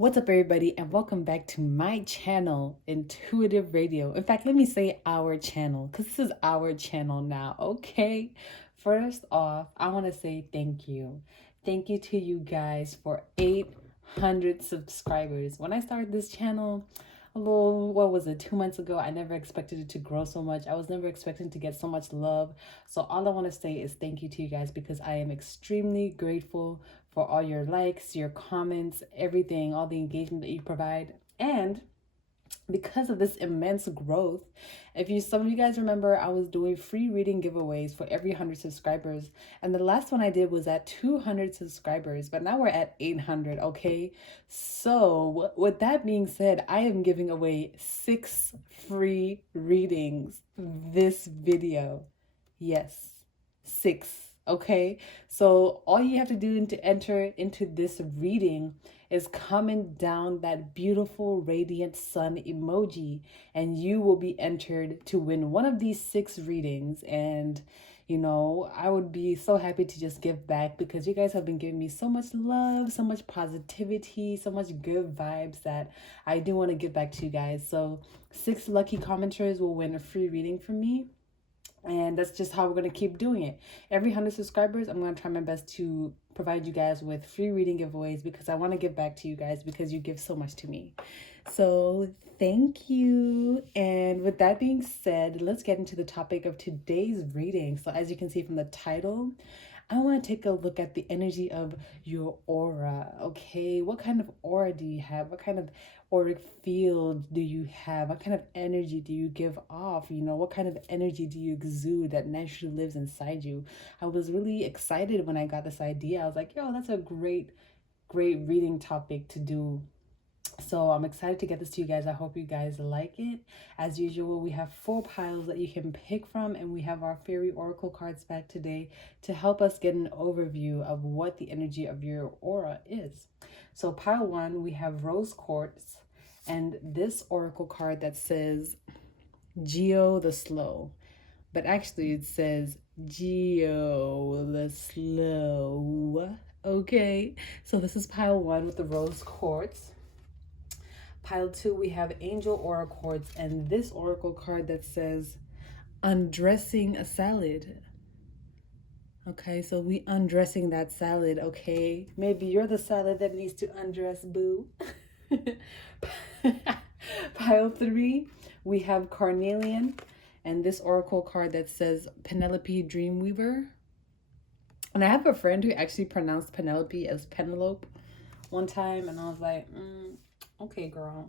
What's up, everybody, and welcome back to my channel, Intuitive Radio. In fact, let me say our channel, because this is our channel now, okay? First off, I want to say thank you. Thank you to you guys for 800 subscribers. When I started this channel, a little, what was it, 2 months ago, I never expected it to grow so much. I was never expecting to get so much love. So all I want to say is thank you to you guys, because I am extremely grateful for all your likes, your comments, everything, all the engagement that you provide. And because of this immense growth, some of you guys remember, I was doing free reading giveaways for every 100 subscribers, and the last one I did was at 200 subscribers, but now we're at 800. Okay, so with that being said, I am giving away 6 free readings this video. Yes, 6. Okay, so all you have to do to enter into this reading is comment down that beautiful radiant sun emoji, and you will be entered to win one of these 6 readings. And I would be so happy to just give back, because you guys have been giving me so much love, so much positivity, so much good vibes, that I do want to give back to you guys. So 6 lucky commenters will win a free reading from me. And that's just how we're going to keep doing it. Every 100 subscribers, I'm going to try my best to provide you guys with free reading giveaways, because I want to give back to you guys, because you give so much to me. So thank you. And with that being said, let's get into the topic of today's reading. So as you can see from the title, I want to take a look at the energy of your aura. Okay, what kind of aura do you have? What kind of auric field do you have? What kind of energy do you give off? What kind of energy do you exude that naturally lives inside you? I was really excited when I got this idea. I was like, yo, that's a great reading topic to do. So I'm excited to get this to you guys. I hope you guys like it. As usual, we have 4 piles that you can pick from, and we have our fairy oracle cards back today to help us get an overview of what the energy of your aura is. So pile 1, we have rose quartz, and this oracle card that says Geo the Slow, but actually it says Geo the Slow. Okay, so this is pile 1 with the rose quartz. Pile 2, we have Angel Aura Quartz, and this oracle card that says undressing a salad. Okay, so we undressing that salad, okay? Maybe you're the salad that needs to undress, boo. Pile 3, we have Carnelian, and this oracle card that says Penelope Dreamweaver. And I have a friend who actually pronounced Penelope as Penelope one time, and I was like, okay, girl.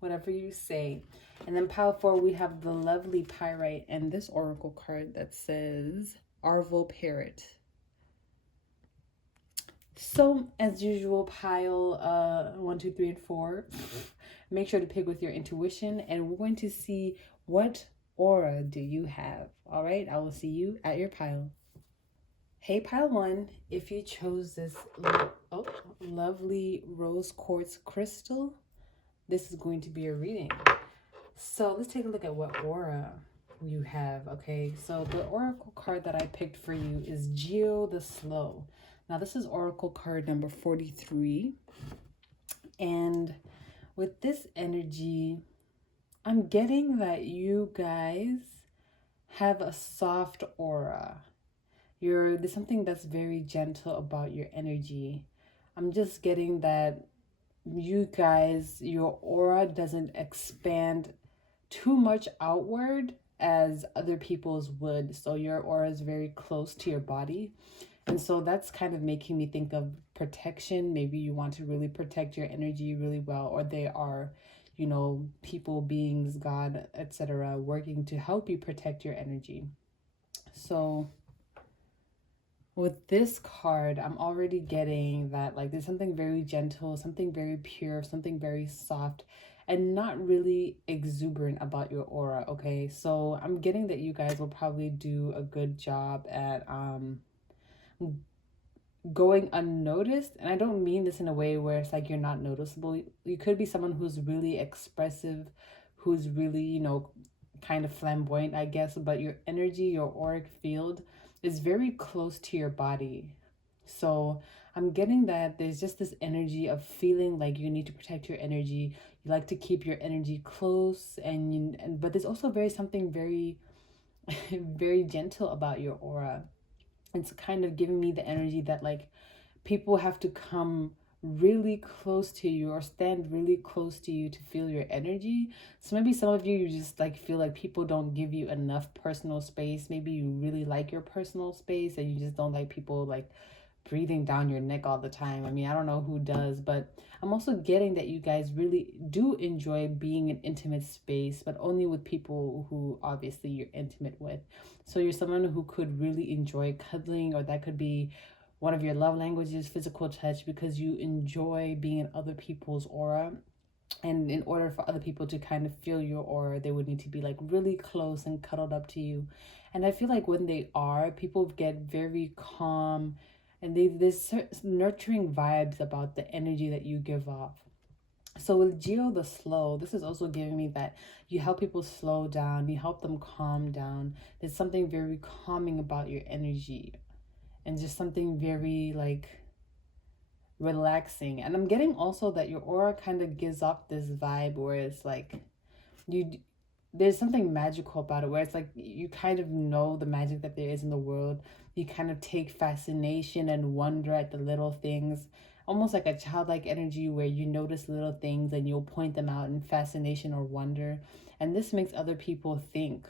Whatever you say. And then pile 4, we have the lovely Pyrite, and this oracle card that says Arval Parrot. So as usual, pile 1, 2, 3, and 4. Make sure to pick with your intuition, and we're going to see what aura do you have. All right, I will see you at your pile. Hey, pile 1, if you chose this lovely rose quartz crystal, this is going to be a reading. So let's take a look at what aura you have. Okay, so the oracle card that I picked for you is Geo the Slow. Now this is oracle card number 43, and with this energy, I'm getting that you guys have a soft aura. There's something that's very gentle about your energy. I'm just getting that you guys, your aura doesn't expand too much outward as other people's would. So your aura is very close to your body. And so that's kind of making me think of protection. Maybe you want to really protect your energy really well, or they are, people, beings, God, etc., working to help you protect your energy. So with this card, I'm already getting that, like, there's something very gentle, something very pure, something very soft, and not really exuberant about your aura, okay? So I'm getting that you guys will probably do a good job at going unnoticed. And I don't mean this in a way where it's like you're not noticeable. You could be someone who's really expressive, who's really, kind of flamboyant, I guess, but your energy, your auric field is very close to your body. So I'm getting that there's just this energy of feeling like you need to protect your energy. You like to keep your energy close, but there's also very something very very gentle about your aura. It's kind of giving me the energy that like people have to come really close to you or stand really close to you to feel your energy. So maybe some of you just like feel like people don't give you enough personal space. Maybe you really like your personal space and you just don't like people like breathing down your neck all the time. I mean, I don't know who does, but I'm also getting that you guys really do enjoy being in intimate space, but only with people who obviously you're intimate with. So you're someone who could really enjoy cuddling, or that could be one of your love languages, physical touch, because you enjoy being in other people's aura. And in order for other people to kind of feel your aura, they would need to be like really close and cuddled up to you. And I feel like when they are, people get very calm, and there's nurturing vibes about the energy that you give off. So with Geo the slow, this is also giving me that you help people slow down, you help them calm down. There's something very calming about your energy, and just something very like relaxing. And I'm getting also that your aura kind of gives off this vibe where it's like you there's something magical about it, where it's like you kind of know the magic that there is in the world. You kind of take fascination and wonder at the little things, almost like a childlike energy where you notice little things and you'll point them out in fascination or wonder. And this makes other people think.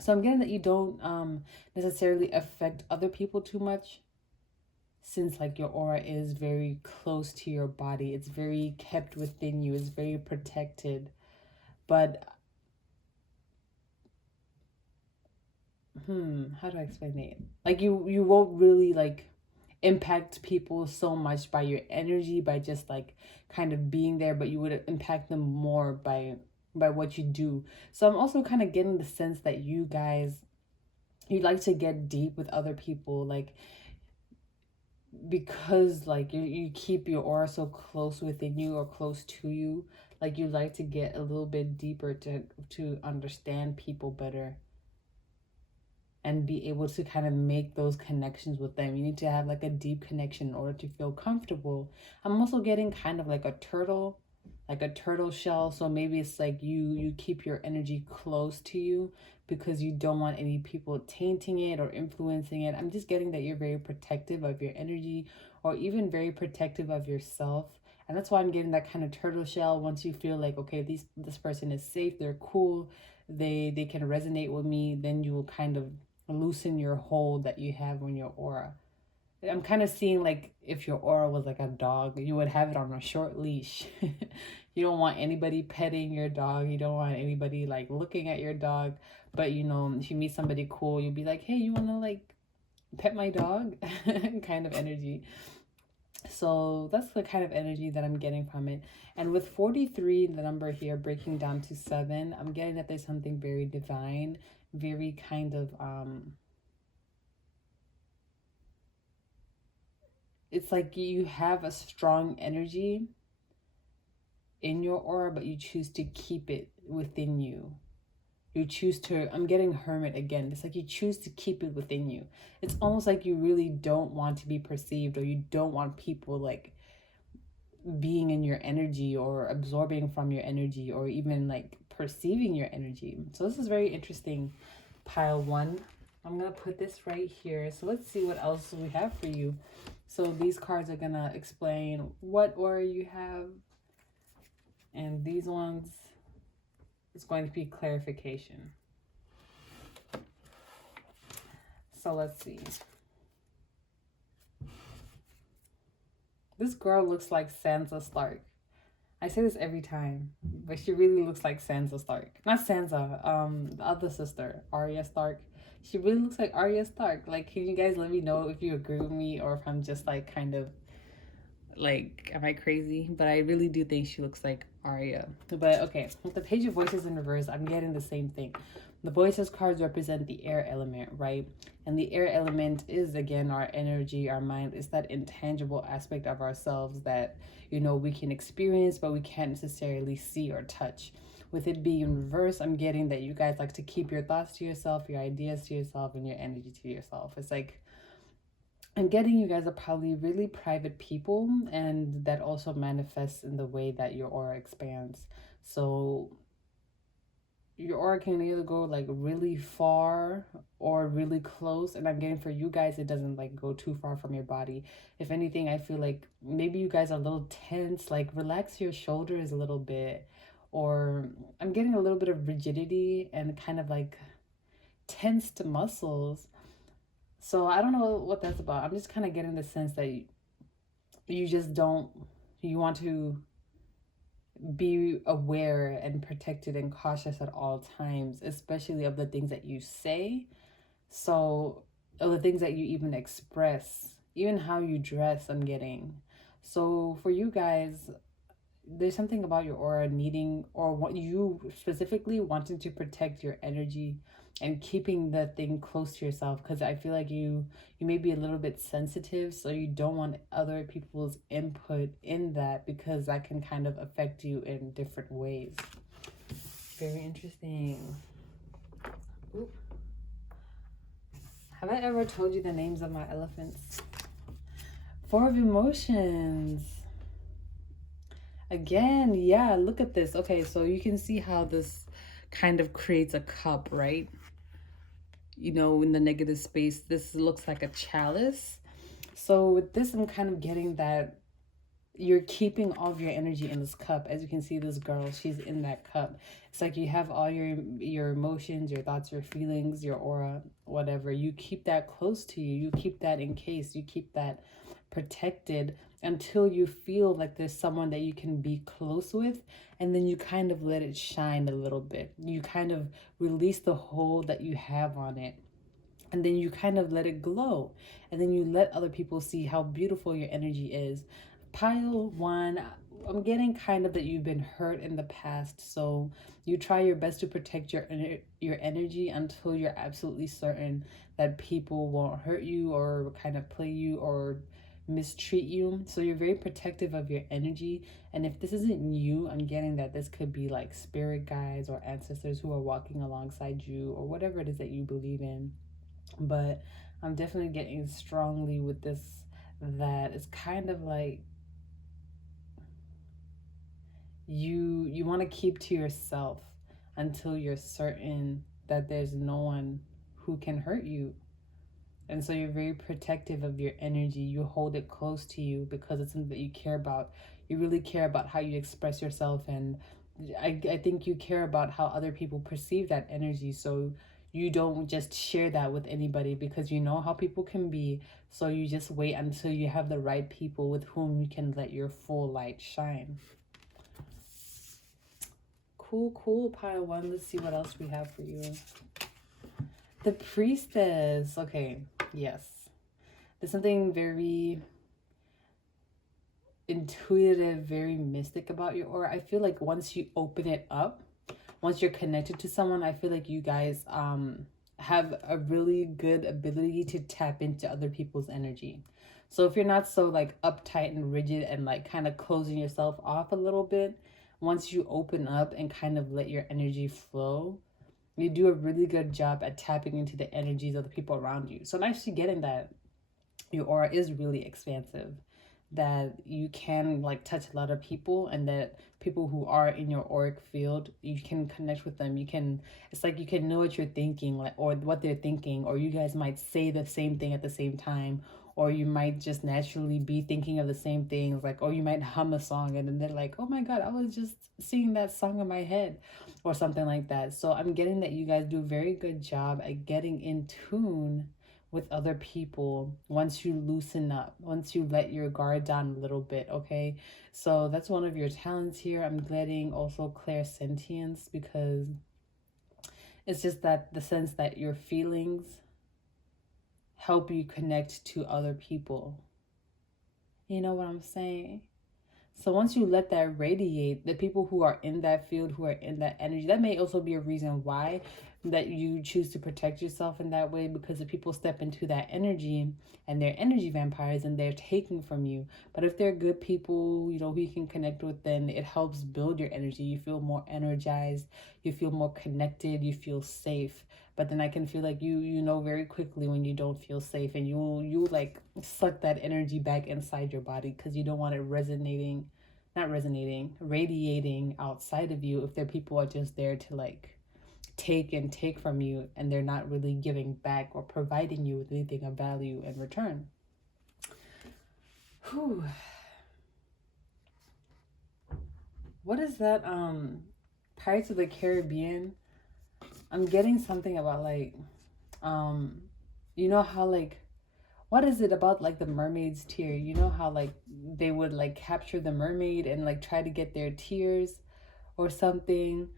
So I'm getting that you don't necessarily affect other people too much, since like your aura is very close to your body. It's very kept within you. It's very protected. But how do I explain it? Like you won't really like impact people so much by your energy, by just like kind of being there, but you would impact them more by what you do. So I'm also kind of getting the sense that you guys, you like to get deep with other people, like because like you keep your aura so close within you or close to you, like you like to get a little bit deeper to understand people better and be able to kind of make those connections with them. You need to have like a deep connection in order to feel comfortable. I'm also getting kind of like a turtle shell. So maybe it's like you keep your energy close to you because you don't want any people tainting it or influencing it. I'm just getting that you're very protective of your energy, or even very protective of yourself. And that's why I'm getting that kind of turtle shell. Once you feel like, okay, this person is safe, they're cool, they can resonate with me, then you will kind of loosen your hold that you have on your aura. I'm kind of seeing like if your aura was like a dog, you would have it on a short leash. You don't want anybody petting your dog. You don't want anybody like looking at your dog. But you know, if you meet somebody cool, you'll be like, hey, you want to like pet my dog? Kind of energy. So that's the kind of energy that I'm getting from it. And with 43, the number here breaking down to 7, I'm getting that there's something very divine, very kind of it's like you have a strong energy in your aura, but you choose to keep it within you. You choose to, I'm getting hermit again. It's like you choose to keep it within you. It's almost like you really don't want to be perceived, or you don't want people like being in your energy or absorbing from your energy or even like perceiving your energy. So this is very interesting, pile 1. I'm gonna put this right here. So let's see what else we have for you. So these cards are gonna explain what aura you have, and these ones is going to be clarification. So let's see. This girl looks like Sansa Stark. I say this every time, but she really looks like Sansa Stark. Not Sansa, the other sister, Arya Stark. She really looks like Arya Stark. Like, can you guys let me know if you agree with me or if I'm just like kind of like, am I crazy? But I really do think she looks like Arya. But okay, with the Page of Voices in reverse, I'm getting the same thing. The Voices cards represent the air element, right? And the air element is, again, our energy, our mind. It's that intangible aspect of ourselves that, you know, we can experience, but we can't necessarily see or touch. With it being in reverse, I'm getting that you guys like to keep your thoughts to yourself, your ideas to yourself, and your energy to yourself. It's like I'm getting you guys are probably really private people, and that also manifests in the way that your aura expands. So your aura can either go like really far or really close, and I'm getting for you guys it doesn't like go too far from your body. If anything, I feel like maybe you guys are a little tense, like relax your shoulders a little bit, or I'm getting a little bit of rigidity and kind of like tensed muscles. So I don't know what that's about. I'm just kind of getting the sense that you just don't, you want to be aware and protected and cautious at all times, especially of the things that you say. So, of the things that you even express, even how you dress, I'm getting. So, for you guys, there's something about your aura needing, or what you specifically wanting to protect your energy and keeping the thing close to yourself, because I feel like you may be a little bit sensitive, so you don't want other people's input in that, because that can kind of affect you in different ways. Very interesting. Ooh. Have I ever told you the names of my elephants? Four of emotions. Again, yeah, look at this. Okay, so you can see how this kind of creates a cup, right? You know, in the negative space, this looks like a chalice. So with this, I'm kind of getting that you're keeping all of your energy in this cup. As you can see, this girl, she's in that cup. It's like you have all your emotions, your thoughts, your feelings, your aura, whatever. You keep that close to you. You keep that in case. You keep that protected until you feel like there's someone that you can be close with, and then you kind of let it shine a little bit. You kind of release the hold that you have on it, and then you kind of let it glow, and then you let other people see how beautiful your energy is. Pile one, I'm getting kind of that you've been hurt in the past, so you try your best to protect your energy until you're absolutely certain that people won't hurt you or kind of play you or mistreat you. So you're very protective of your energy. And if this isn't you, I'm getting that this could be like spirit guides or ancestors who are walking alongside you, or whatever it is that you believe in. But I'm definitely getting strongly with this, that it's kind of like you want to keep to yourself until you're certain that there's no one who can hurt you. And so you're very protective of your energy. You hold it close to you because it's something that you care about. You really care about how you express yourself. And I think you care about how other people perceive that energy. So you don't just share that with anybody because you know how people can be. So you just wait until you have the right people with whom you can let your full light shine. Cool, cool, pile one. Let's see what else we have for you. The priestess. Okay, yes. There's something very intuitive, very mystic about your aura. I feel like once you open it up, once you're connected to someone, I feel like you guys have a really good ability to tap into other people's energy. So if you're not so like uptight and rigid and like kind of closing yourself off a little bit, once you open up and kind of let your energy flow, you do a really good job at tapping into the energies of the people around you. So I'm actually getting that your aura is really expansive, that you can like touch a lot of people, and that people who are in your auric field, you can connect with them. You can, it's like you can know what you're thinking, like, or what they're thinking, or you guys might say the same thing at the same time, or you might just naturally be thinking of the same things, like, or you might hum a song and then they're like, oh my god, I was just singing that song in my head, or something like that. So I'm getting that you guys do a very good job at getting in tune with other people once you loosen up, once you let your guard down a little bit, okay? So that's one of your talents here. I'm getting also clairsentience, because it's just that the sense that your feelings help you connect to other people. You know what I'm saying? So once you let that radiate, the people who are in that field, who are in that energy, that may also be a reason why that you choose to protect yourself in that way, because if people step into that energy and they're energy vampires and they're taking from you. But if they're good people, you know, who you can connect with, then it helps build your energy. You feel more energized, you feel more connected, you feel safe. But then I can feel like you know very quickly when you don't feel safe, and you like suck that energy back inside your body because you don't want it resonating, not resonating, radiating outside of you if there people are just there to like take from you, and they're not really giving back or providing you with anything of value in return. Whew. What is that? Pirates of the Caribbean. I'm getting something about like, um, you know how like, what is it about like the mermaid's tear? You know how like they would like capture the mermaid and like try to get their tears or something,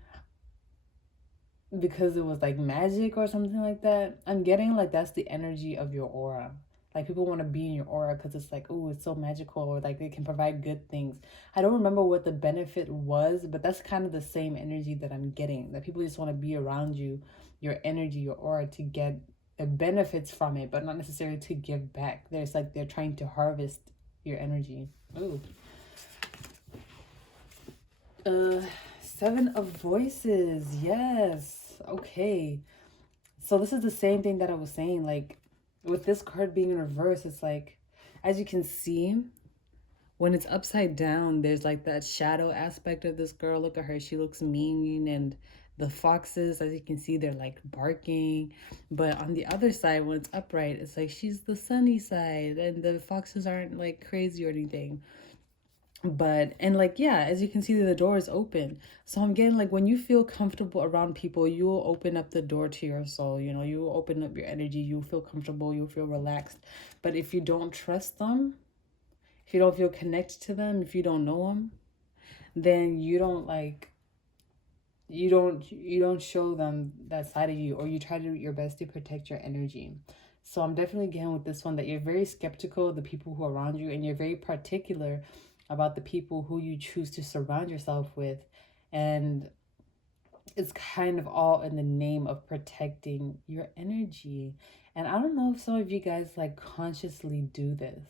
because it was like magic or something like that. I'm getting like that's the energy of your aura. Like people want to be in your aura because it's like, oh, it's so magical, or like they can provide good things. I don't remember what the benefit was, but that's kind of the same energy that I'm getting. That people just want to be around you, your energy, your aura, to get the benefits from it, but not necessarily to give back. There's like they're trying to harvest your energy. Ooh. Uh, Seven of Voices. Yes. Okay. So this is the same thing that I was saying. Like with this card being in reverse, it's like, as you can see, when it's upside down, there's like that shadow aspect of this girl. Look at her. She looks mean, and the foxes, as you can see, they're like barking. But on the other side, when it's upright, it's like she's the sunny side, and the foxes aren't like crazy or anything. But and like, yeah, as you can see, the door is open. So I'm getting like, when you feel comfortable around people, you will open up the door to your soul. You know, you will open up your energy, you feel comfortable, you feel relaxed. But if you don't trust them, if you don't feel connected to them, if you don't know them, then you don't like, you don't show them that side of you, or you try to do your best to protect your energy. So I'm definitely getting with this one that you're very skeptical of the people who are around you, and you're very particular about the people who you choose to surround yourself with. And it's kind of all in the name of protecting your energy. And I don't know if some of you guys like consciously do this.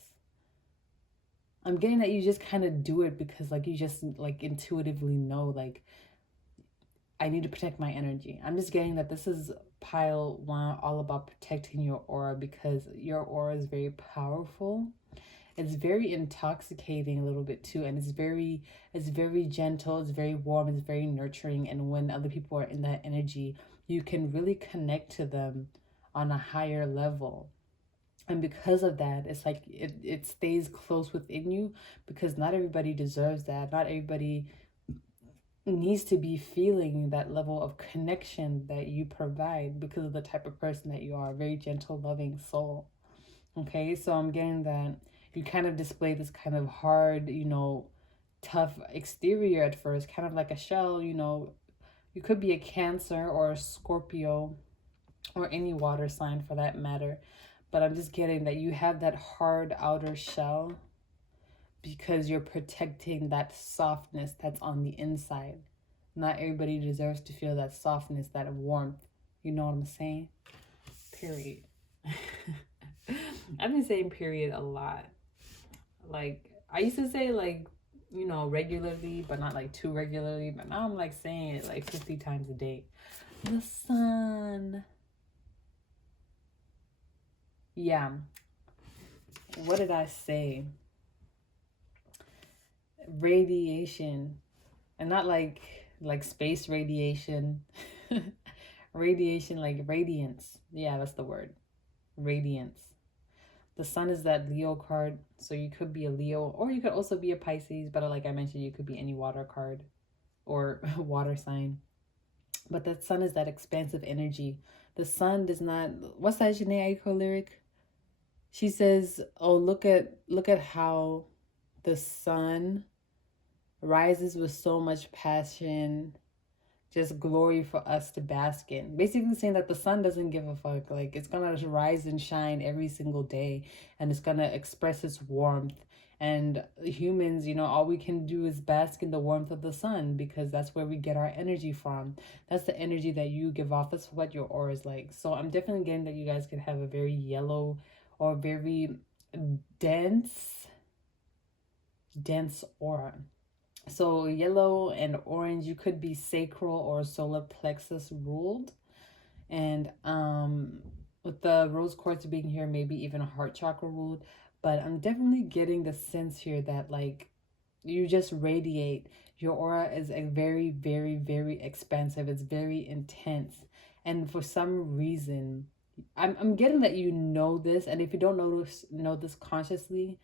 I'm getting that you just kind of do it because like you just like intuitively know, like, I need to protect my energy. I'm just getting that this is pile one, all about protecting your aura, because your aura is very powerful. It's very intoxicating a little bit too, and it's very gentle, it's very warm, it's very nurturing. And when other people are in that energy, you can really connect to them on a higher level. And because of that, it's like it stays close within you, because not everybody deserves that. Not everybody needs to be feeling that level of connection that you provide, because of the type of person that you are, a very gentle, loving soul. Okay, so I'm getting that you kind of display this kind of hard, tough exterior at first, kind of like a shell. You could be a Cancer or a Scorpio, or any water sign for that matter. But I'm just getting that you have that hard outer shell because you're protecting that softness that's on the inside. Not everybody deserves to feel that softness, that warmth. You know what I'm saying? Period. I've been saying period a lot. Like, I used to say, like, regularly, but not like too regularly. But now I'm like saying it like 50 times a day. The sun. Yeah. What did I say? Radiation. And not like space radiation. Radiation, like radiance. Yeah, that's the word. Radiance. The sun is that Leo card, so you could be a Leo, or you could also be a Pisces, but like I mentioned, you could be any water card or water sign. But the sun is that expansive energy. The sun does not. What's that Janae Aiko lyric? She says, "Oh, look at how the sun rises with so much passion, just glory for us to bask in." Basically saying that the sun doesn't give a fuck. Like, it's gonna rise and shine every single day, and it's gonna express its warmth And humans, all we can do is bask in the warmth of the sun, because that's where we get our energy from. That's the energy that you give off. That's what your aura is like. So I'm definitely getting that you guys could have a very yellow or very dense aura. So yellow and orange, you could be sacral or solar plexus ruled. And with the rose quartz being here, maybe even heart chakra ruled. But I'm definitely getting the sense here that like you just radiate. Your aura is a very, very, very expansive. It's very intense. And for some reason, I'm getting that you know this. And if you don't know this consciously,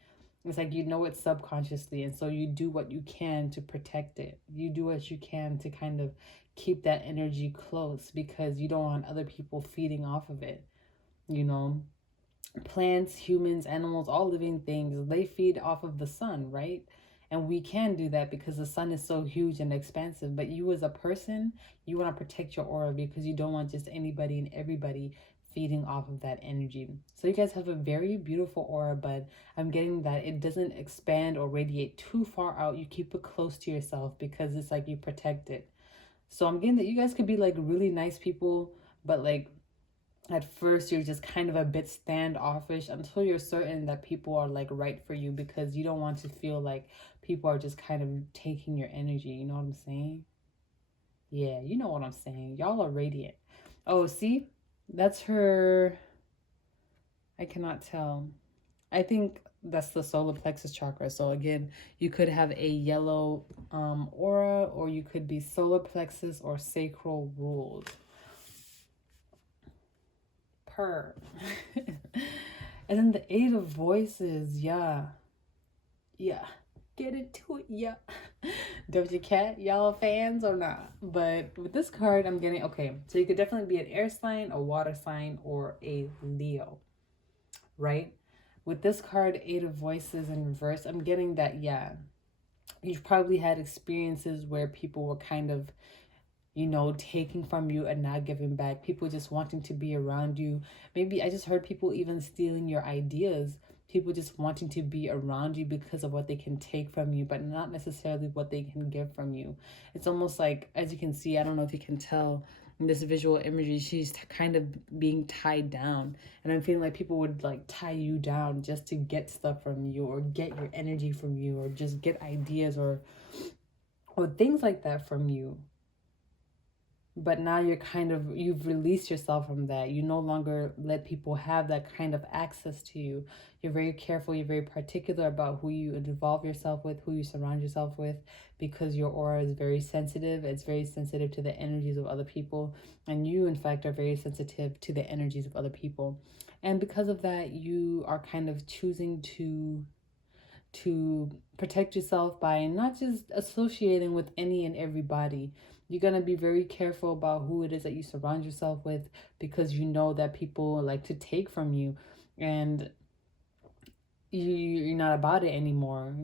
it's like you know it subconsciously. And so you do what you can to protect it. You do what you can to kind of keep that energy close, because you don't want other people feeding off of it. You know, plants, humans, animals, all living things, they feed off of the sun, right? And we can do that because the sun is so huge and expansive. But you as a person, you want to protect your aura, because you don't want just anybody and everybody feeding off of that energy. So you guys have a very beautiful aura, but I'm getting that it doesn't expand or radiate too far out. You keep it close to yourself because it's like you protect it. So I'm getting that you guys could be like really nice people, but like at first you're just kind of a bit standoffish until you're certain that people are like right for you, because you don't want to feel like people are just kind of taking your energy. You know what I'm saying? Yeah, you know what I'm saying. Y'all are radiant. Oh, see? That's her. I cannot tell. I think that's the solar plexus chakra. So again, you could have a yellow aura, or you could be solar plexus or sacral ruled. Per. And then the Eight of Voices, yeah. Yeah. Get into it, yeah. Doja Cat, y'all fans or not? But with this card, I'm getting, okay, so you could definitely be an air sign, a water sign, or a Leo, right? With this card, Eight of Voices in reverse, I'm getting that, yeah, you've probably had experiences where people were kind of taking from you and not giving back. People just wanting to be around you. Maybe I just heard people even stealing your ideas. People just wanting to be around you because of what they can take from you, but not necessarily what they can give from you. It's almost like, as you can see, I don't know if you can tell in this visual imagery, she's kind of being tied down. And I'm feeling like people would like tie you down just to get stuff from you, or get your energy from you, or just get ideas or things like that from you. But now you've released yourself from that. You no longer let people have that kind of access to you. You're very careful, you're very particular about who you involve yourself with, who you surround yourself with, because your aura is very sensitive. It's very sensitive to the energies of other people, and you in fact are very sensitive to the energies of other people. And because of that, you are kind of choosing to protect yourself by not just associating with any and everybody. You're going to be very careful about who it is that you surround yourself with, because you know that people like to take from you, and you're not about it anymore.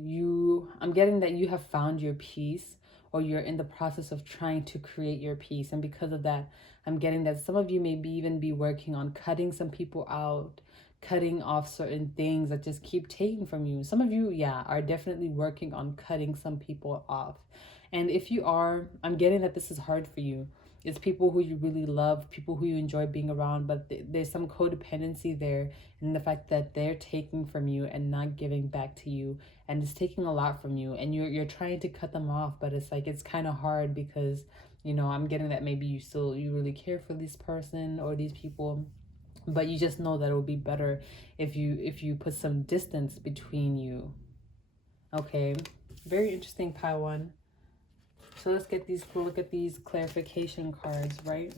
I'm getting that you have found your peace, or you're in the process of trying to create your peace. And because of that, I'm getting that some of you maybe even be working on cutting some people out, cutting off certain things that just keep taking from you. Some of you, yeah, are definitely working on cutting some people off. And if you are, I'm getting that this is hard for you. It's people who you really love, people who you enjoy being around, but there's some codependency there in the fact that they're taking from you and not giving back to you, and it's taking a lot from you, and you're trying to cut them off, but it's like it's kind of hard because I'm getting that maybe you really care for this person or these people, but you just know that it would be better if you put some distance between you. Okay, very interesting, Pi One. So let's look at these clarification cards, right?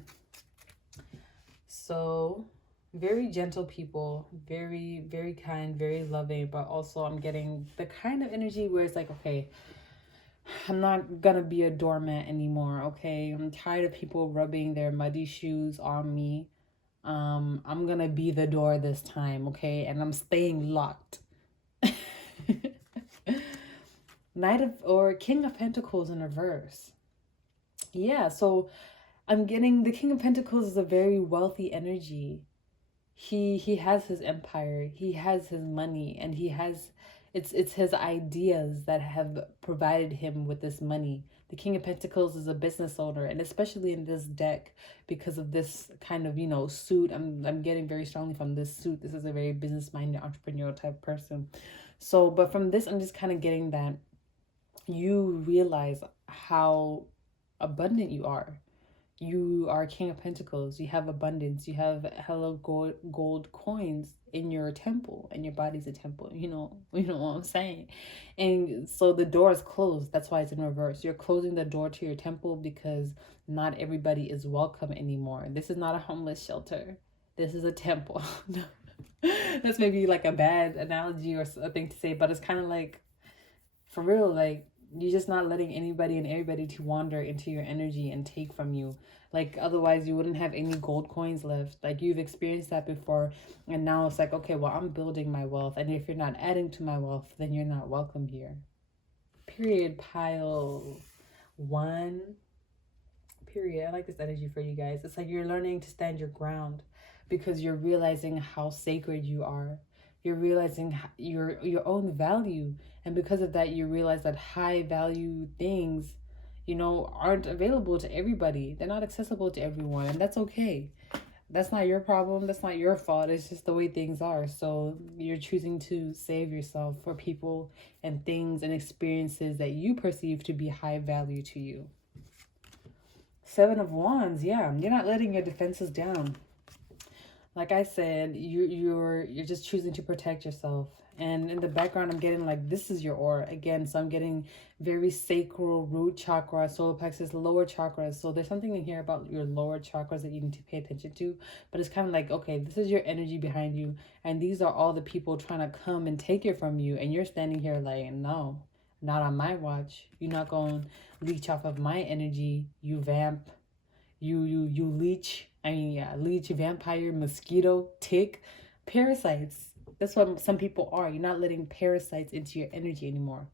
So very gentle people, very, very kind, very loving, but also I'm getting the kind of energy where it's like, okay, I'm not gonna be a doormat anymore, okay? I'm tired of people rubbing their muddy shoes on me. I'm gonna be the door this time, okay? And I'm staying locked. King of Pentacles in reverse. Yeah, so I'm getting the King of Pentacles is a very wealthy energy. He has his empire, he has his money, and he has It's his ideas that have provided him with this money. The King of Pentacles is a business owner, and especially in this deck, because of this kind of, suit, I'm getting very strongly from this suit. This is a very business-minded, entrepreneurial type person. So, but from this, I'm just kind of getting that you realize how abundant you are. You are King of Pentacles. You have abundance. You have hella gold coins in your temple, and your body's a temple. You know what I'm saying. And so the door is closed. That's why it's in reverse. You're closing the door to your temple because not everybody is welcome anymore. This is not a homeless shelter. This is a temple. That's maybe like a bad analogy or a thing to say, but it's kind of like, for real, like, you're just not letting anybody and everybody to wander into your energy and take from you. Like, otherwise you wouldn't have any gold coins left. Like, you've experienced that before, and now it's like, okay, well, I'm building my wealth, and if you're not adding to my wealth, then you're not welcome here. Period. Pile 1. Period. I like this energy for you guys. It's like you're learning to stand your ground because you're realizing how sacred you are. You're realizing your own value, and because of that, you realize that high value things, aren't available to everybody. They're not accessible to everyone, and that's okay. That's not your problem. That's not your fault. It's just the way things are. So you're choosing to save yourself for people and things and experiences that you perceive to be high value to you. 7 of Wands, yeah, you're not letting your defenses down. Like I said, you're just choosing to protect yourself. And in the background, I'm getting like, this is your aura again. So I'm getting very sacral, root chakra, solar plexus, lower chakras. So there's something in here about your lower chakras that you need to pay attention to. But it's kind of like, okay, this is your energy behind you, and these are all the people trying to come and take it from you, and you're standing here like, no, not on my watch. You're not going to leech off of my energy, you vamp. You leech. I mean, yeah, leech, vampire, mosquito, tick, parasites. That's what some people are. You're not letting parasites into your energy anymore,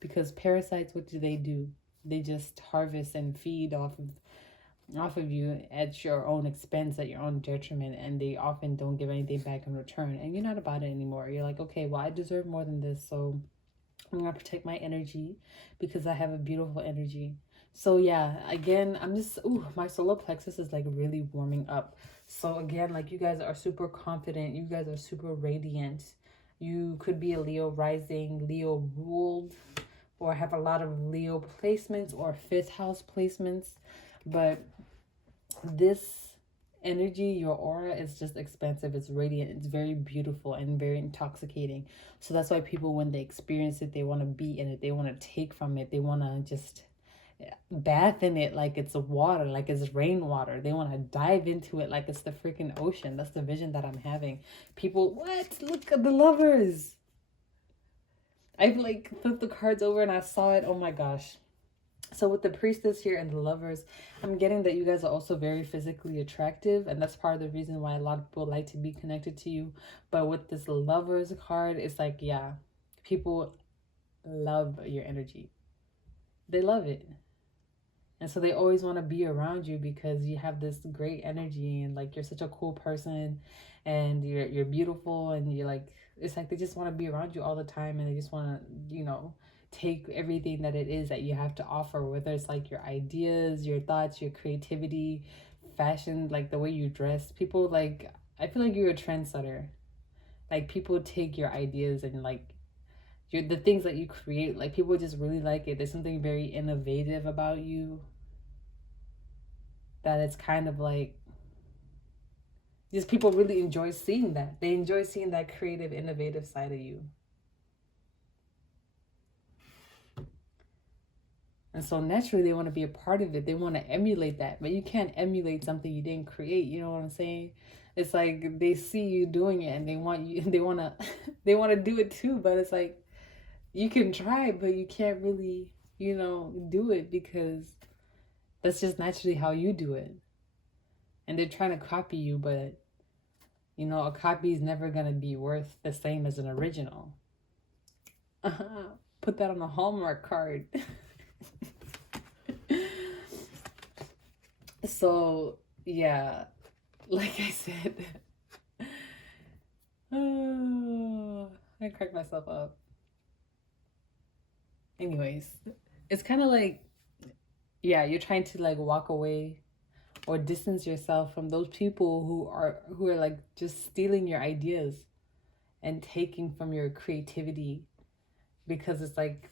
because parasites, what do? They just harvest and feed off of you at your own expense, at your own detriment, and they often don't give anything back in return. And you're not about it anymore. You're like, okay, well, I deserve more than this, so I'm gonna protect my energy because I have a beautiful energy. So yeah, again, my solar plexus is like really warming up. So again, like, you guys are super confident. You guys are super radiant. You could be a Leo rising, Leo ruled, or have a lot of Leo placements or 5th house placements. But this energy, your aura, is just expansive. It's radiant. It's very beautiful and very intoxicating. So that's why people, when they experience it, they want to be in it. They want to take from it. They want to just bath in it like it's water, like it's rainwater. They want to dive into it like it's the freaking ocean. That's the vision that I'm having. People, what? Look at the Lovers. I've like flipped the cards over and I saw it. Oh my gosh. So with the Priestess here and the Lovers, I'm getting that you guys are also very physically attractive, and that's part of the reason why a lot of people like to be connected to you. But with this Lovers card, it's like, yeah, people love your energy. They love it. And so they always want to be around you because you have this great energy, and like, you're such a cool person, and you're beautiful, and you're like, it's like they just want to be around you all the time, and they just want to, take everything that it is that you have to offer, whether it's like your ideas, your thoughts, your creativity, fashion, like the way you dress. People, like, I feel like you're a trendsetter. Like, people take your ideas and like the things that you create, like, people just really like it. There's something very innovative about you that it's kind of like, just people really enjoy seeing that. They enjoy seeing that creative, innovative side of you. And so naturally they want to be a part of it. They want to emulate that. But you can't emulate something you didn't create. You know what I'm saying? It's like they see you doing it and they want you, they want to they want to do it too, but it's like, you can try, but you can't really, do it because that's just naturally how you do it. And they're trying to copy you, but a copy is never going to be worth the same as an original. Put that on a Hallmark card. So, yeah, like I said, I cracked myself up. Anyways, it's kind of like, yeah, you're trying to like walk away or distance yourself from those people who are like just stealing your ideas and taking from your creativity, because it's like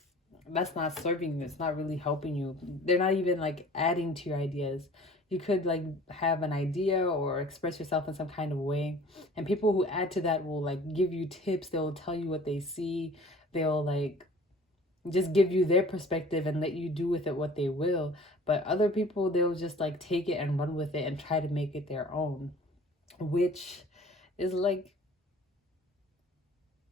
that's not serving you, it's not really helping you. They're not even like adding to your ideas. You could like have an idea or express yourself in some kind of way, and people who add to that will like give you tips, they'll tell you what they see, they'll like just give you their perspective and let you do with it what they will. But other people, they'll just like take it and run with it and try to make it their own, which is like,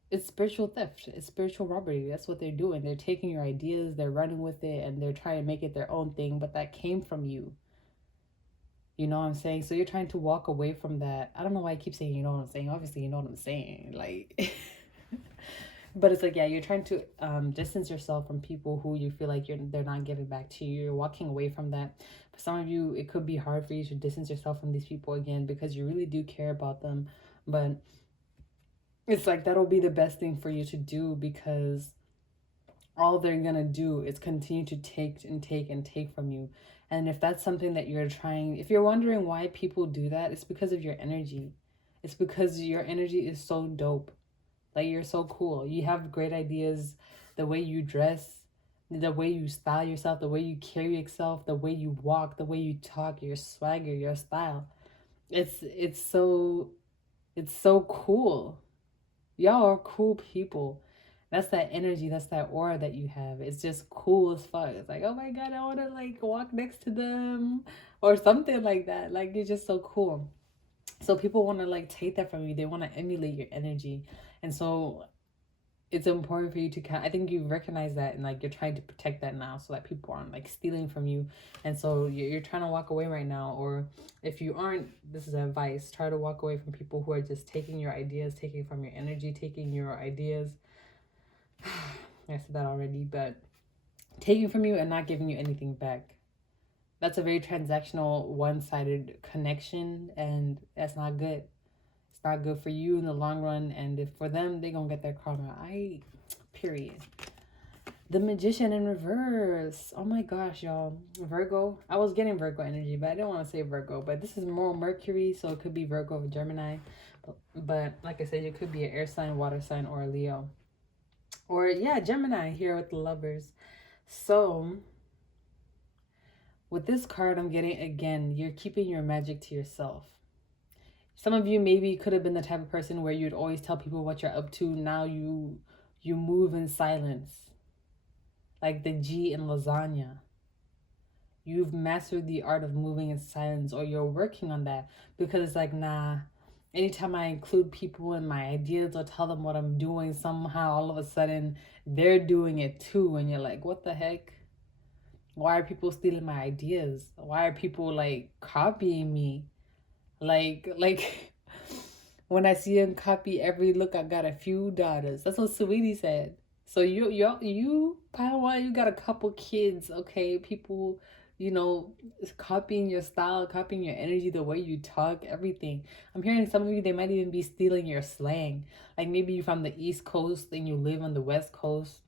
it's spiritual theft, it's spiritual robbery. That's what they're doing. They're taking your ideas, they're running with it, and they're trying to make it their own thing, but that came from you. You know what I'm saying? So you're trying to walk away from that. I don't know why I keep saying, you know what I'm saying. Obviously you know what I'm saying, like but it's like, yeah, you're trying to distance yourself from people who you feel like they're not giving back to you. You're walking away from that. For some of you, it could be hard for you to distance yourself from these people again because you really do care about them. But it's like that'll be the best thing for you to do, because all they're gonna do is continue to take and take and take from you. And if that's something that you're trying, if you're wondering why people do that, it's because of your energy. It's because your energy is so dope. Like, you're so cool. You have great ideas. The way you dress, the way you style yourself, the way you carry yourself, the way you walk, the way you talk, your swagger, your style. It's so cool. Y'all are cool people. That's that energy, that's that aura that you have. It's just cool as fuck. It's like, oh my god, I want to like walk next to them or something like that. Like, you're just so cool. So people want to like take that from you. They want to emulate your energy. And so it's important for you to I think you recognize that, and like you're trying to protect that now so that people aren't like stealing from you. And so you're trying to walk away right now. Or if you aren't, this is advice, try to walk away from people who are just taking your ideas, taking from your energy, taking your ideas. I said that already, but taking from you and not giving you anything back. That's a very transactional, one-sided connection, and that's not good. It's not good for you in the long run, and if for them, they gonna get their karma. Period. The Magician in reverse. Oh my gosh, y'all. Virgo. I was getting Virgo energy, but I didn't want to say Virgo. But this is more Mercury, so it could be Virgo or Gemini. But like I said, it could be an air sign, water sign, or a Leo. Or yeah, Gemini here with the Lovers. So with this card, I'm getting, again, you're keeping your magic to yourself. Some of you maybe could have been the type of person where you'd always tell people what you're up to. Now you move in silence, like the G in lasagna. You've mastered the art of moving in silence, or you're working on that, because it's like, nah, anytime I include people in my ideas or tell them what I'm doing, somehow all of a sudden they're doing it too. And you're like, what the heck? Why are people stealing my ideas? Why are people like copying me? Like when I see him copy every look, I got a few daughters. That's what Sweetie said. So you Padawan, you got a couple kids, okay? People, copying your style, copying your energy, the way you talk, everything. I'm hearing some of you, they might even be stealing your slang. Like maybe you're from the East Coast and you live on the West Coast,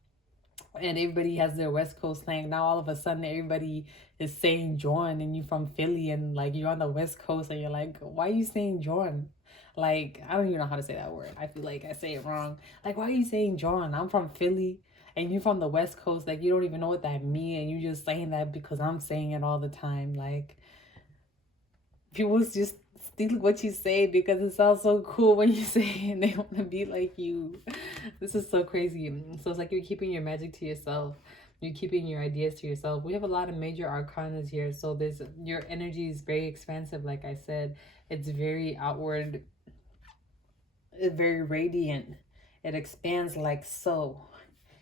and everybody has their West Coast slang. Now all of a sudden everybody is saying John, and you from Philly and like you're on the West Coast and you're like, why are you saying John? Like, I don't even know how to say that word. I feel like I say it wrong. Like, why are you saying John? I'm from Philly and you from the West Coast. Like, you don't even know what that means, and you just saying that because I'm saying it all the time. Like, people just steal what you say because it sounds so cool when you say it, and they want to be like you. This is so crazy. So it's like you're keeping your magic to yourself. You're keeping your ideas to yourself. We have a lot of major arcanas here. So your energy is very expansive. Like I said, it's very outward. It's very radiant. It expands like so.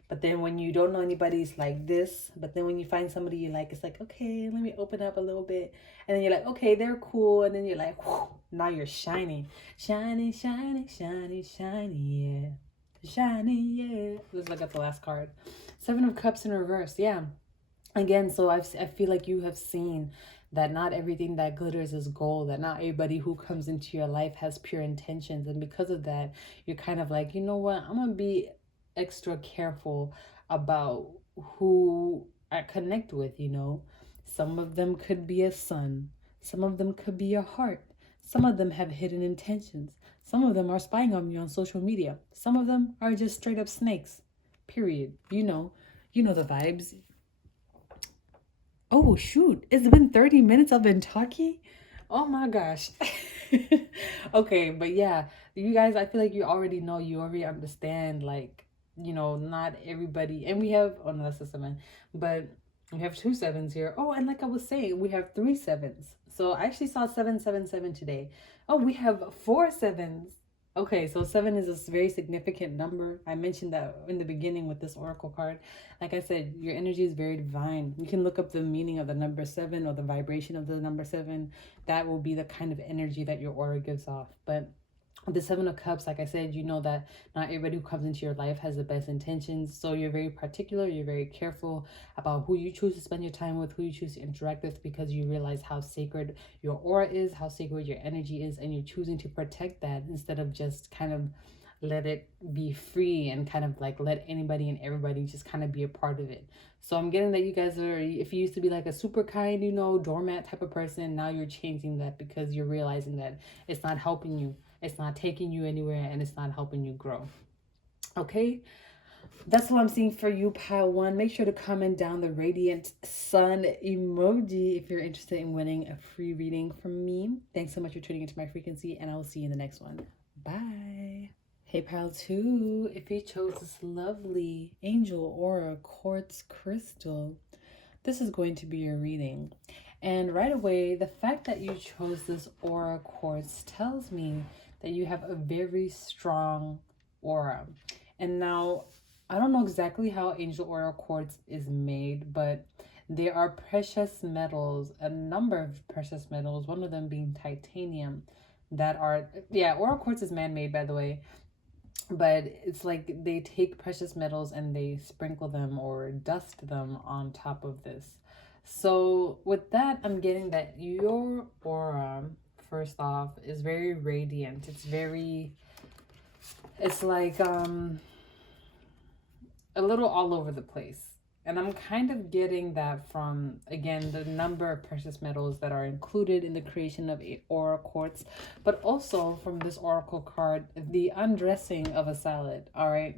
But then when you don't know anybody, it's like this. But then when you find somebody you like, it's like, okay, let me open up a little bit. And then you're like, okay, they're cool. And then you're like, whew, now you're shining. Shining, shining, shining, shining, yeah. Shining, yeah. Let's look at the last card. Seven of Cups in reverse, yeah. Again, so I feel like you have seen that not everything that glitters is gold, that not everybody who comes into your life has pure intentions. And because of that, you're kind of like, you know what, I'm going to be extra careful about who I connect with, Some of them could be a sun. Some of them could be a heart. Some of them have hidden intentions. Some of them are spying on me on social media. Some of them are just straight up snakes. Period. You know the vibes. Oh shoot, it's been 30 minutes I've been talking. Oh my gosh. Okay, but yeah, you guys, I feel like you already know, you already understand, like, not everybody, and we have, oh no, that's a seven, but we have two sevens here. Oh, and like I was saying, we have three sevens. So I actually saw 777 today. Oh, we have four sevens. Okay, so seven is a very significant number. I mentioned that in the beginning with this oracle card. Like I said, your energy is very divine. You can look up the meaning of the number seven or the vibration of the number seven. That will be the kind of energy that your aura gives off. But the Seven of Cups, like I said, you know that not everybody who comes into your life has the best intentions. So you're very particular, you're very careful about who you choose to spend your time with, who you choose to interact with, because you realize how sacred your aura is, how sacred your energy is, and you're choosing to protect that instead of just kind of let it be free and kind of like let anybody and everybody just kind of be a part of it. So I'm getting that you guys are, if you used to be like a super kind, doormat type of person, now you're changing that because you're realizing that it's not helping you. It's not taking you anywhere, and it's not helping you grow. Okay? That's what I'm seeing for you, pile one. Make sure to comment down the radiant sun emoji if you're interested in winning a free reading from me. Thanks so much for tuning into my frequency, and I will see you in the next one. Bye. Hey, pile two. If you chose this lovely angel aura quartz crystal, this is going to be your reading. And right away, the fact that you chose this aura quartz tells me that you have a very strong aura. And now, I don't know exactly how angel aura quartz is made, but there are precious metals, a number of precious metals, one of them being titanium, that are, yeah, aura quartz is man-made, by the way, but it's like they take precious metals and they sprinkle them or dust them on top of this. So with that, I'm getting that your aura, first off, is very radiant. It's like a little all over the place. And I'm kind of getting that from, again, the number of precious metals that are included in the creation of a aura quartz, but also from this oracle card, the undressing of a salad. All right.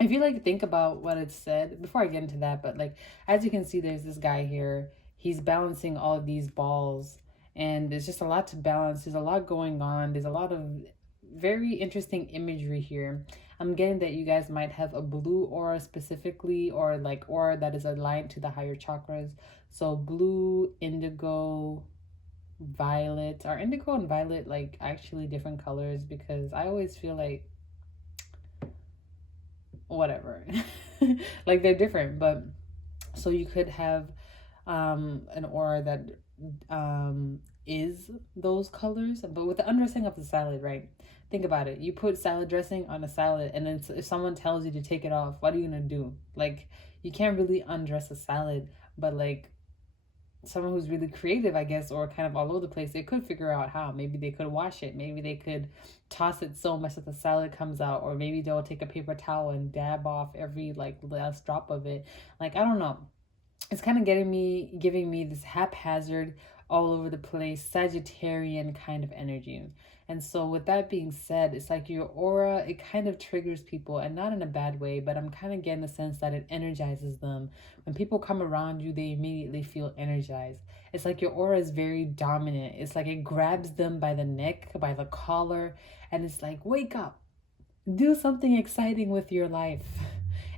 If you like think about what it said, before I get into that, but like, as you can see, there's this guy here. He's balancing all of these balls, and there's just a lot to balance. There's a lot going on. There's a lot of very interesting imagery here. I'm getting that you guys might have a blue aura specifically, or like aura that is aligned to the higher chakras. So blue, indigo, violet. Are indigo and violet like actually different colors? Because I always feel like whatever. Like they're different, but so you could have an aura that is those colors, but with the undressing of the salad, right? Think about it. You put salad dressing on a salad, and then if someone tells you to take it off, what are you gonna do? Like, you can't really undress a salad, but like someone who's really creative, I guess, or kind of all over the place, they could figure out how. Maybe they could wash it. Maybe they could toss it so much that the salad comes out, or maybe they'll take a paper towel and dab off every like last drop of it. Like, I don't know. It's kind of giving me this haphazard, all over the place, Sagittarian kind of energy. And so with that being said, it's like your aura, it kind of triggers people, and not in a bad way, but I'm kind of getting the sense that it energizes them. When people come around you, they immediately feel energized. It's like your aura is very dominant. It's like it grabs them by the neck, by the collar, and it's like, wake up, do something exciting with your life.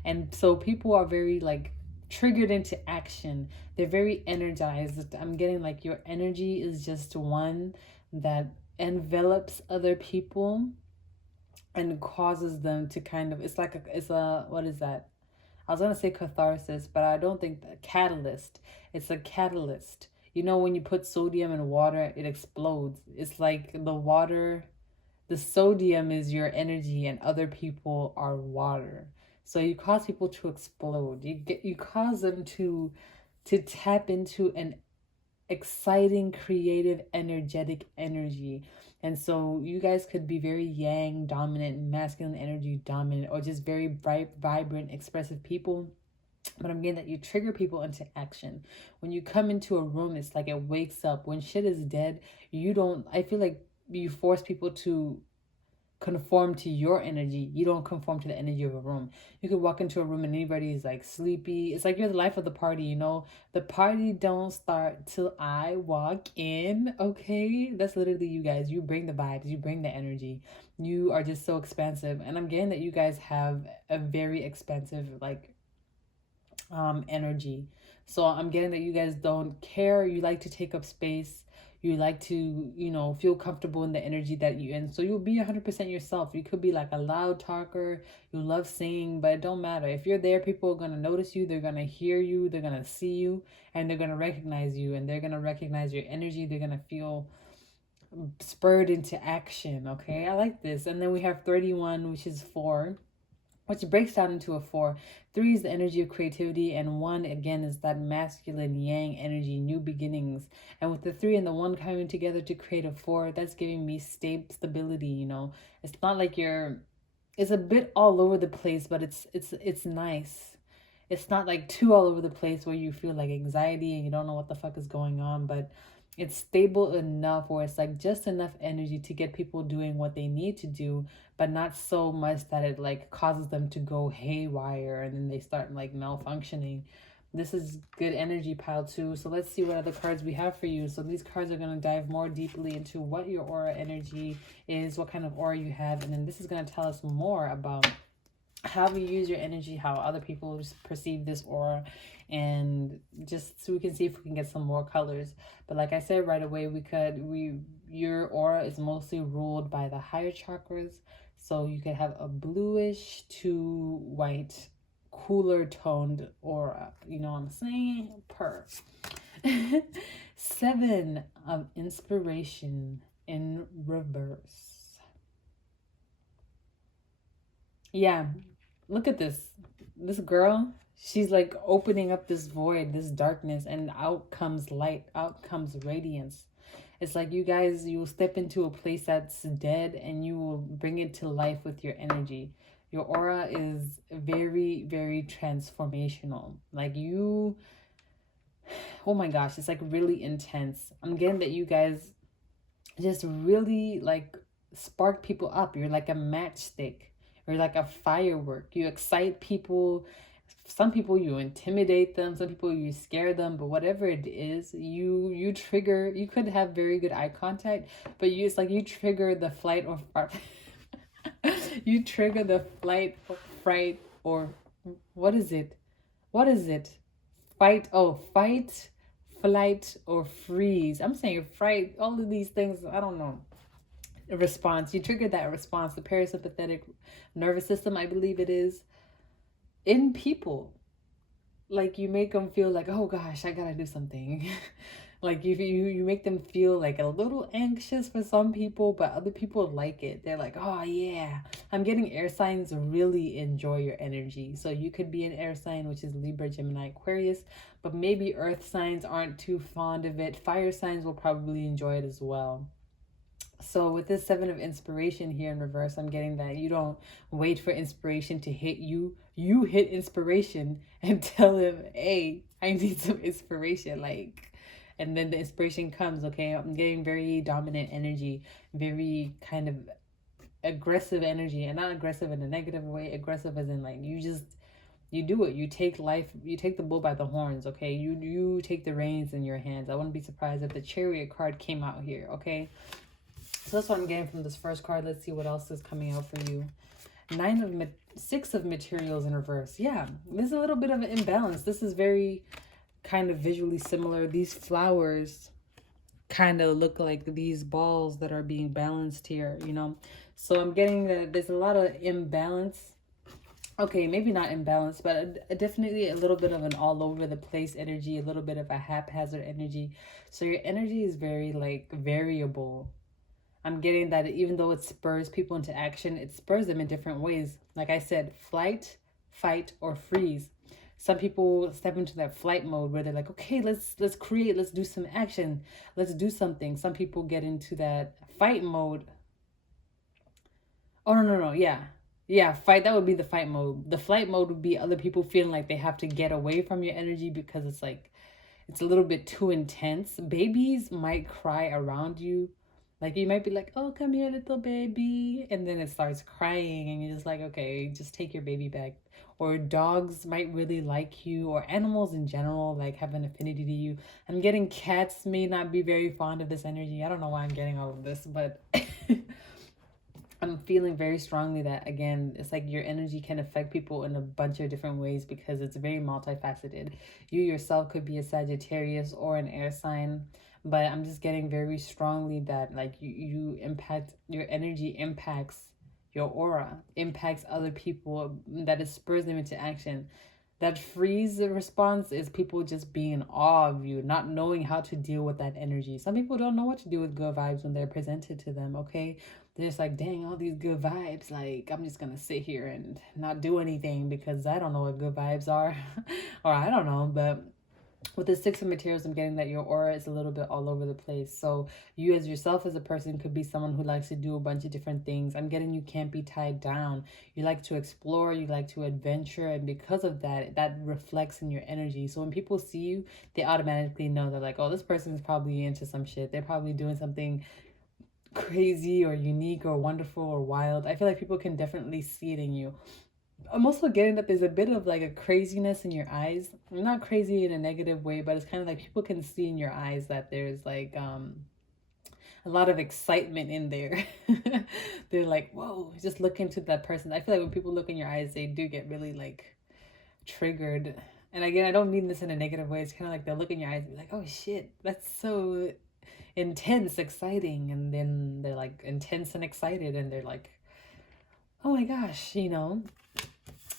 And so people are very like triggered into action. They're very energized. I'm getting like your energy is just one that envelops other people and causes them to kind of, it's like it's a what is that? I was gonna say catharsis, but I don't think that. Catalyst. It's a catalyst. You know, when you put sodium in water, it explodes. It's like the water, the sodium is your energy, and other people are water. So you cause people to explode. You cause them to tap into an exciting, creative, energetic energy. And so you guys could be very yang dominant, masculine energy dominant, or just very bright, vibrant, expressive people. But I'm getting that you trigger people into action. When you come into a room, it's like it wakes up. When shit is dead, you don't, I feel like you force people to conform to your energy. You don't conform to the energy of a room. You could walk into a room and anybody's like sleepy. It's like you're the life of the party, you know? The party don't start till I walk in, okay? That's literally you guys. You bring the vibes, you bring the energy. You are just so expansive. And I'm getting that you guys have a very expansive, like, energy. So I'm getting that you guys don't care. You like to take up space. You like to, you know, feel comfortable in the energy that you in. So you'll be 100% yourself. You could be like a loud talker. You love singing, but it don't matter. If you're there, people are going to notice you. They're going to hear you. They're going to see you. And they're going to recognize you. And they're going to recognize your energy. They're going to feel spurred into action. Okay, I like this. And then we have 31, which is 4, which breaks down into a 4. 3 is the energy of creativity, and 1 again is that masculine yang energy, new beginnings. And with the 3 and the 1 coming together to create a 4, that's giving me stability. You know, it's not like it's a bit all over the place, but it's nice. It's not like too all over the place where you feel like anxiety and you don't know what the fuck is going on, but it's stable enough where it's like just enough energy to get people doing what they need to do, but not so much that it like causes them to go haywire and then they start like malfunctioning. This is good energy, pile 2. So let's see what other cards we have for you. So these cards are going to dive more deeply into what your aura energy is, what kind of aura you have, and then this is going to tell us more about how you use your energy, how other people perceive this aura, and just so we can see if we can get some more colors. But like I said right away, your aura is mostly ruled by the higher chakras. So you could have a bluish to white, cooler toned aura. You know what I'm saying? 7 of inspiration in reverse. Yeah, look at this girl. She's like opening up this void, this darkness, and out comes light, out comes radiance. It's like you guys, you will step into a place that's dead and you will bring it to life with your energy. Your aura is very, very transformational. Like you, oh my gosh, it's like really intense. I'm getting that you guys just really like spark people up. You're like a matchstick. You're like a firework. You excite people. Some people you intimidate them. Some people you scare them. But whatever it is, you trigger. You could have very good eye contact, but it's like you trigger the flight or you trigger the flight or fright or what is it? What is it? Fight. Oh, fight, flight, or freeze. I'm saying fright. All of these things. I don't know. A response. You trigger that response. The parasympathetic nervous system, I believe it is, in people. Like you make them feel like, oh gosh, I gotta do something. Like you make them feel like a little anxious for some people, but other people like it. They're like, oh yeah. I'm getting air signs really enjoy your energy. So you could be an air sign, which is Libra, Gemini, Aquarius, but maybe earth signs aren't too fond of it. Fire signs will probably enjoy it as well. So with this 7 of inspiration here in reverse, I'm getting that you don't wait for inspiration to hit you. You hit inspiration and tell him, hey, I need some inspiration. Like, and then the inspiration comes, okay? I'm getting very dominant energy, very kind of aggressive energy, and not aggressive in a negative way, aggressive as in like you do it. You take the bull by the horns, okay? You take the reins in your hands. I wouldn't be surprised if the Chariot card came out here, okay? So that's what I'm getting from this first card. Let's see what else is coming out for you. 6 of materials in reverse. Yeah, there's a little bit of an imbalance. This is very kind of visually similar. These flowers kind of look like these balls that are being balanced here, you know? So I'm getting that there's a lot of imbalance. Okay, maybe not imbalance, but definitely a little bit of an all over the place energy, a little bit of a haphazard energy. So your energy is very like variable. I'm getting that even though it spurs people into action, it spurs them in different ways. Like I said, flight, fight, or freeze. Some people step into that flight mode where they're like, okay, let's create, let's do some action, let's do something. Some people get into that fight mode. Oh, no, yeah. Yeah, fight. That would be the fight mode. The flight mode would be other people feeling like they have to get away from your energy because it's like it's a little bit too intense. Babies might cry around you. Like you might be like, "Oh, come here, little baby," and then it starts crying, and you're just like, "Okay, just take your baby back." Or dogs might really like you, or animals in general like have an affinity to you. I'm getting cats may not be very fond of this energy. I don't know why I'm getting all of this, but I'm feeling very strongly that again, it's like your energy can affect people in a bunch of different ways because it's very multifaceted. You yourself could be a Sagittarius or an air sign, but I'm just getting very strongly that like you impact your energy impacts your aura, impacts other people, that it spurs them into action. That freeze response is people just being in awe of you, not knowing how to deal with that energy. Some people don't know what to do with good vibes when they're presented to them, okay? They're just like, dang, all these good vibes. Like, I'm just gonna sit here and not do anything because I don't know what good vibes are. Or I don't know, but with the six of materials, I'm getting that your aura is a little bit all over the place. So you as yourself as a person could be someone who likes to do a bunch of different things. I'm getting you can't be tied down. You like to explore, you like to adventure, and because of that, that reflects in your energy. So when people see you, they automatically know that like, oh, this person is probably into some shit. They're probably doing something crazy or unique or wonderful or wild. I feel like people can definitely see it in you. I'm also getting that there's a bit of like a craziness in your eyes. Not crazy in a negative way, but it's kind of like people can see in your eyes that there's like a lot of excitement in there. They're like, whoa, just look into that person. I feel like when people look in your eyes, they do get really like triggered. And again, I don't mean this in a negative way. It's kind of like they'll look in your eyes and be like, oh shit, that's so intense, exciting. And then they're like intense and excited. And they're like, oh my gosh,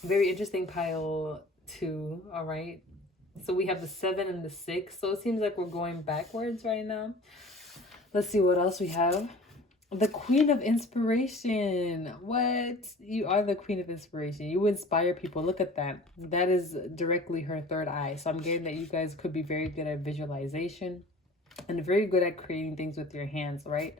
very interesting pile two. All right. So we have the 7 and the 6. So it seems like we're going backwards right now. Let's see what else we have. The Queen of Inspiration. What? You are the Queen of Inspiration. You inspire people. Look at that. That is directly her third eye. So I'm getting that you guys could be very good at visualization and very good at creating things with your hands, right?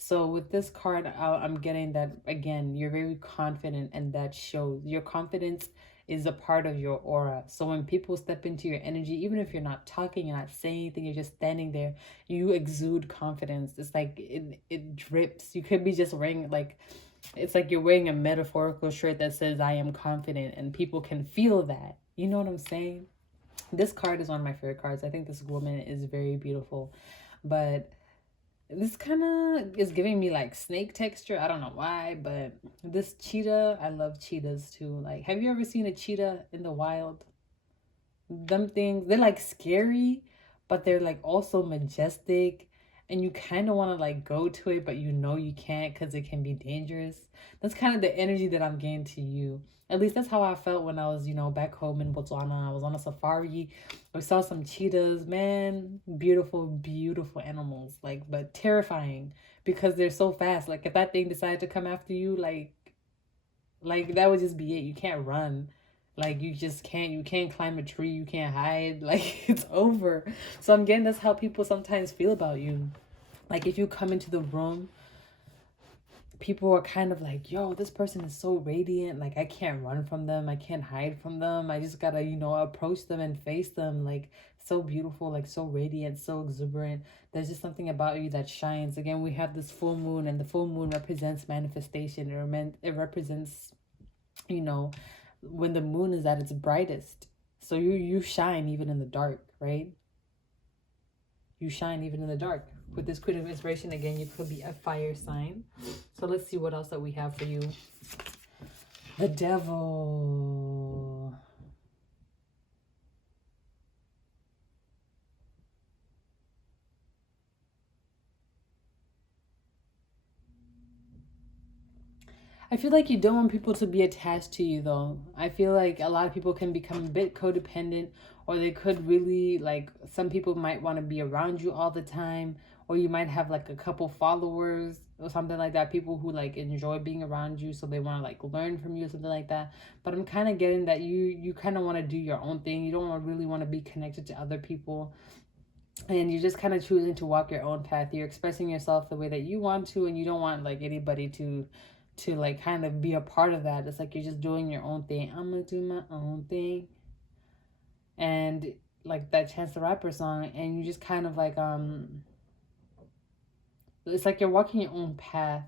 So with this card, I'm getting that again, you're very confident, and that shows your confidence is a part of your aura. So when people step into your energy, even if you're not talking, you're not saying anything, you're just standing there, you exude confidence. It's like it drips. You could be just wearing like, it's like you're wearing a metaphorical shirt that says I am confident, and people can feel that. You know what I'm saying? This card is one of my favorite cards. I think this woman is very beautiful, but this kind of is giving me like snake texture. I don't know why, but this cheetah, I love cheetahs too. Like, have you ever seen a cheetah in the wild? Them things, they're like scary, but they're like also majestic, and you kind of want to like go to it, but you know you can't because it can be dangerous. That's kind of the energy that I'm getting to you. At least that's how I felt when I was, back home in Botswana. I was on a safari. We saw some cheetahs, man. Beautiful, beautiful animals, like, but terrifying because they're so fast. Like, if that thing decided to come after you, like that would just be it. You can't run. Like you can't climb a tree, you can't hide. Like it's over. So I'm getting that's how people sometimes feel about you. Like if you come into the room, people are kind of like, yo, this person is so radiant. Like I can't run from them. I can't hide from them. I just gotta, approach them and face them. Like so beautiful, like so radiant, so exuberant. There's just something about you that shines. Again, we have this full moon, and the full moon represents manifestation. It represents, you know, when the moon is at its brightest. So you shine even in the dark, right? You shine even in the dark. With this Queen of Inspiration, again, you could be a fire sign. So let's see what else that we have for you. The Devil. I feel like you don't want people to be attached to you, though. I feel like a lot of people can become a bit codependent, or they could really, like, some people might want to be around you all the time, or you might have, like, a couple followers or something like that. People who, like, enjoy being around you, so they want to, like, learn from you or something like that. But I'm kind of getting that you kind of want to do your own thing. You don't really want to be connected to other people. And you're just kind of choosing to walk your own path. You're expressing yourself the way that you want to, and you don't want, like, anybody to like kind of be a part of that. It's like you're just doing your own thing. I'm gonna do my own thing. And like that Chance the Rapper song, and you just kind of like it's like you're walking your own path,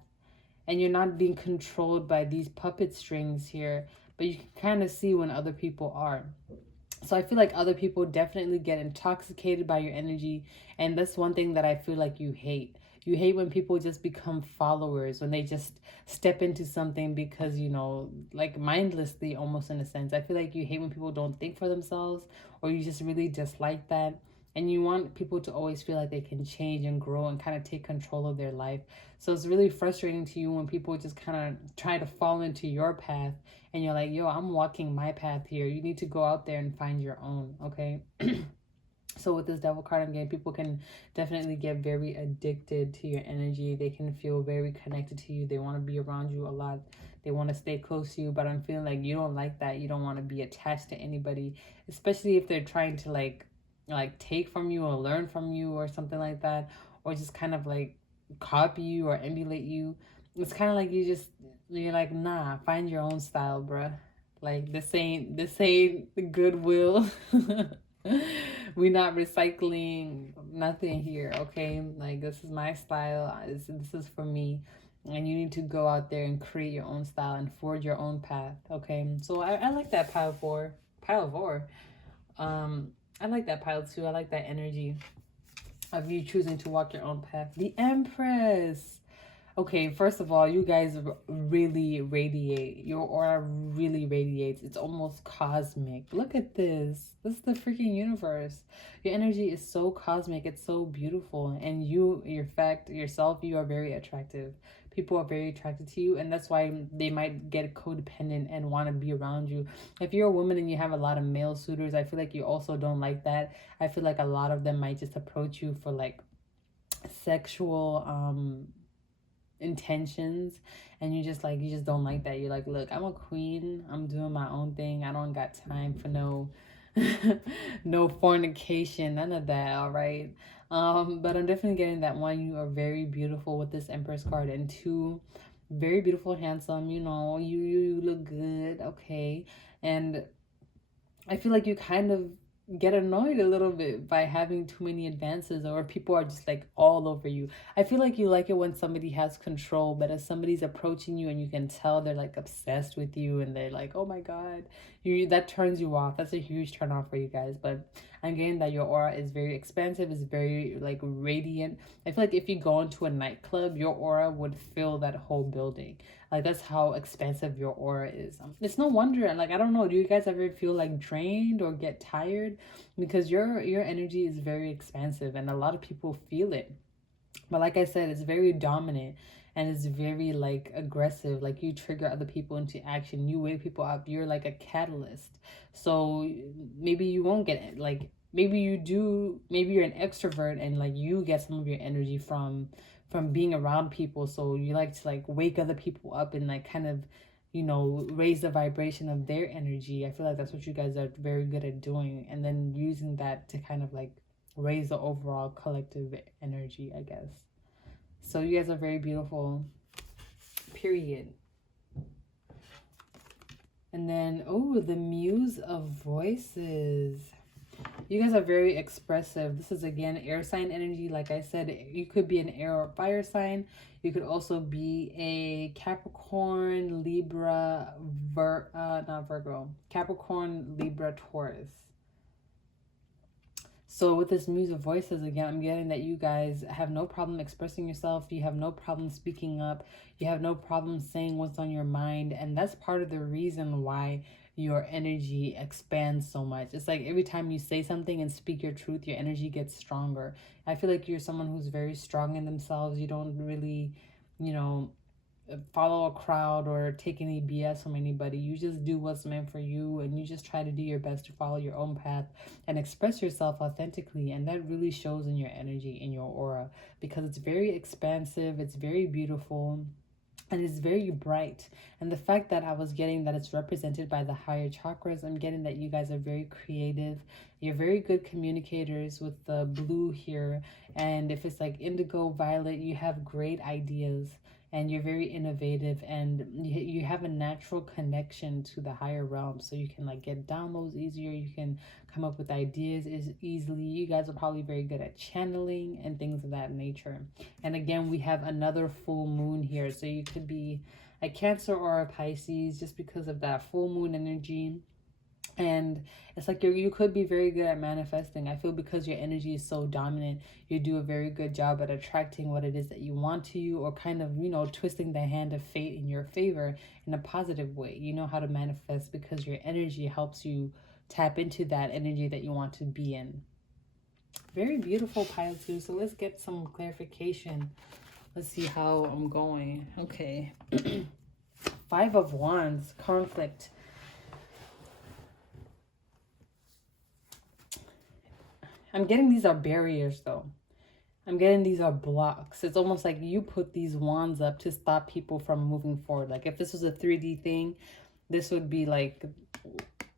and you're not being controlled by these puppet strings here, but you can kind of see when other people are. So I feel like other people definitely get intoxicated by your energy, and that's one thing that I feel like you hate. You hate when people just become followers, when they just step into something because, you know, like mindlessly almost in a sense. I feel like you hate when people don't think for themselves, or you just really dislike that. And you want people to always feel like they can change and grow and kind of take control of their life. So it's really frustrating to you when people just kind of try to fall into your path, and you're like, yo, I'm walking my path here. You need to go out there and find your own, okay? So with this devil card I'm getting, people can definitely get very addicted to your energy. They can feel very connected to you. They want to be around you a lot. They want to stay close to you, but I'm feeling like you don't like that. You don't want to be attached to anybody, especially if they're trying to like take from you or learn from you or something like that, or just kind of like copy you or emulate you. It's kind of like you're like, nah, find your own style, bruh. Like this ain't goodwill. We not recycling nothing here, okay? Like this is my style. This is for me, and you need to go out there and create your own style and forge your own path, okay? So I like that pile four. I like that pile too. I like that energy of you choosing to walk your own path. The Empress. Okay, first of all, you guys really radiate. Your aura really radiates. It's almost cosmic. Look at this. This is the freaking universe. Your energy is so cosmic. It's so beautiful. And you, yourself, you are very attractive. People are very attracted to you, and that's why they might get codependent and want to be around you. If you're a woman and you have a lot of male suitors, I feel like you also don't like that. I feel like a lot of them might just approach you for like sexual intentions, and you just don't like that. You're like, look, I'm a queen, I'm doing my own thing, I don't got time for no no fornication, none of that. All right. But I'm definitely getting that one, you are very beautiful with this Empress card, and two, very beautiful, handsome, you know, you look good, okay? And I feel like you kind of get annoyed a little bit by having too many advances, or people are just like all over you. I feel like you like it when somebody has control, but as somebody's approaching you and you can tell they're like obsessed with you and they're like, oh my God, that turns you off. That's a huge turn off for you guys. But I'm getting that your aura is very expansive, is very like radiant. I feel like if you go into a nightclub, your aura would fill that whole building. Like that's how expansive your aura is. It's no wonder. Like I don't know. Do you guys ever feel like drained or get tired? Because your energy is very expansive, and a lot of people feel it. But like I said, it's very dominant, and it's very like aggressive. Like you trigger other people into action. You wake people up. You're like a catalyst. So maybe you won't get like, maybe you do, maybe you're an extrovert and like you get some of your energy from being around people. So you like to like wake other people up and like kind of, you know, raise the vibration of their energy. I feel like that's what you guys are very good at doing, and then using that to kind of like raise the overall collective energy, I guess. So you guys are very beautiful, period. And then, oh, the Muse of Voices. You guys are very expressive. This is again air sign energy. Like I said, you could be an air or fire sign. You could also be a Capricorn, Libra, not Virgo, Capricorn, Libra, Taurus. So with this Muse of Voices, again, I'm getting that you guys have no problem expressing yourself. You have no problem speaking up. You have no problem saying what's on your mind. And that's part of the reason why your energy expands so much. It's like every time you say something and speak your truth, your energy gets stronger. I feel like you're someone who's very strong in themselves. You don't really, you know, follow a crowd or take any BS from anybody. You just do what's meant for you, and you just try to do your best to follow your own path and express yourself authentically. And that really shows in your energy, in your aura, because it's very expansive, it's very beautiful, and it's very bright. And the fact that I was getting that it's represented by the higher chakras, I'm getting that you guys are very creative. You're very good communicators with the blue here. And if it's like indigo, violet, you have great ideas. and you're very innovative, and you have a natural connection to the higher realm, so you can like get downloads easier, you can come up with ideas easily. You guys are probably very good at channeling and things of that nature. And again, we have another full moon here, so you could be a Cancer or a Pisces just because of that full moon energy. And it's like you could be very good at manifesting. I feel because your energy is so dominant, you do a very good job at attracting what it is that you want to you, or kind of, you know, twisting the hand of fate in your favor in a positive way. You know how to manifest because your energy helps you tap into that energy that you want to be in. Very beautiful, pile two. So let's get some clarification. Let's see how I'm going. Okay. Five of Wands, conflict. I'm getting these are barriers though. I'm getting these are blocks. It's almost like you put these wands up to stop people from moving forward. Like if this was a 3D thing, this would be like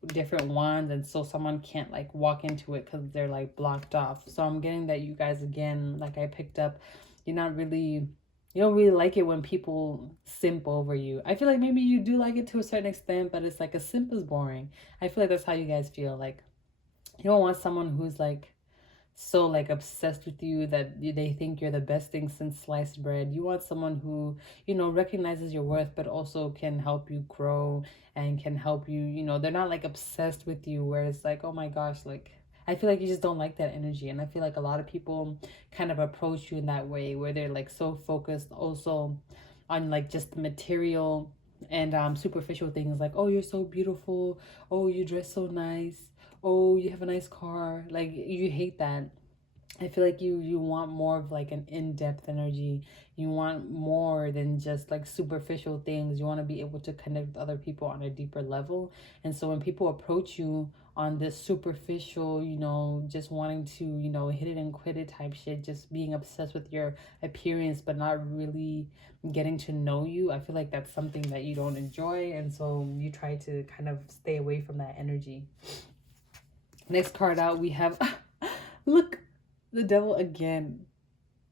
different wands, and so someone can't like walk into it because they're like blocked off. So I'm getting that you guys, again, like I picked up, you don't really like it when people simp over you. I feel like maybe you do like it to a certain extent, but it's like a simp is boring. I feel like that's how you guys feel. Like you don't want someone who's like so like obsessed with you that they think you're the best thing since sliced bread. You want someone who, you know, recognizes your worth, but also can help you grow and can help you, you know, they're not like obsessed with you where it's like, oh my gosh, like I feel like you just don't like that energy. And I feel like a lot of people kind of approach you in that way where they're like so focused also on like just the material and superficial things, like, oh, you're so beautiful, oh, you dress so nice, oh, you have a nice car. Like you hate that. I feel like you want more of like an in-depth energy. You want more than just like superficial things. You want to be able to connect with other people on a deeper level. And so when people approach you on this superficial, you know, just wanting to, you know, hit it and quit it type shit, just being obsessed with your appearance but not really getting to know you, I feel like that's something that you don't enjoy, and so you try to kind of stay away from that energy. Next card out, we have look, the devil again,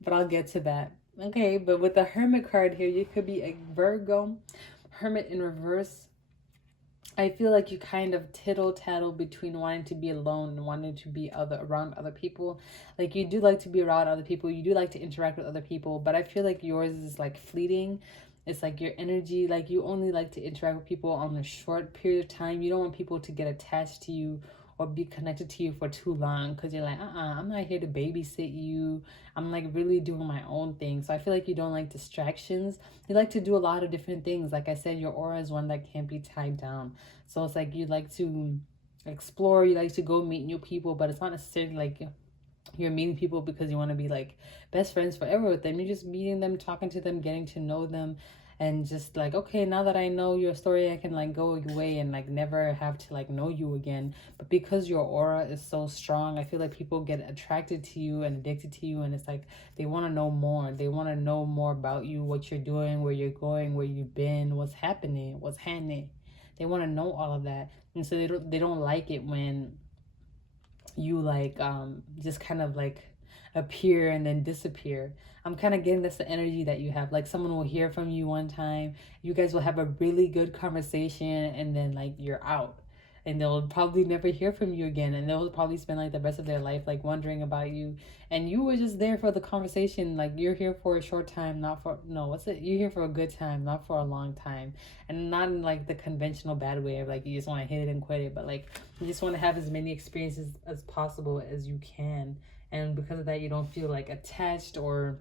but I'll get to that. Okay, but with the Hermit card here, you could be a Virgo, Hermit in reverse. I feel like you kind of tittle tattle between wanting to be alone and wanting to be around other people. Like you do like to be around other people, you do like to interact with other people, but I feel like yours is like fleeting. It's like your energy, like you only like to interact with people on a short period of time. You don't want people to get attached to you or be connected to you for too long, because you're like, I'm not here to babysit you. I'm like really doing my own thing. So I feel like you don't like distractions. You like to do a lot of different things. Like I said, your aura is one that can't be tied down. So it's like you like to explore, you like to go meet new people, but it's not necessarily like you're meeting people because you want to be like best friends forever with them. You're just meeting them, talking to them, getting to know them, and just like, okay, now that I know your story, I can like go away and like never have to like know you again. But because your aura is so strong, I feel like people get attracted to you and addicted to you, and it's like they want to know more. They want to know more about you, what you're doing, where you're going, where you've been, what's happening, what's happening. They want to know all of that. And so they don't like it when you like just kind of like appear and then disappear. I'm kind of getting this the energy that you have. Like someone will hear from you one time, you guys will have a really good conversation, and then like you're out, and they'll probably never hear from you again, and they'll probably spend like the rest of their life like wondering about you, and you were just there for the conversation. Like you're here for a short time, not for, no, what's it, you're here for a good time, not for a long time. And not in like the conventional bad way of like you just want to hit it and quit it, but like you just want to have as many experiences as possible as you can. And because of that, you don't feel like attached or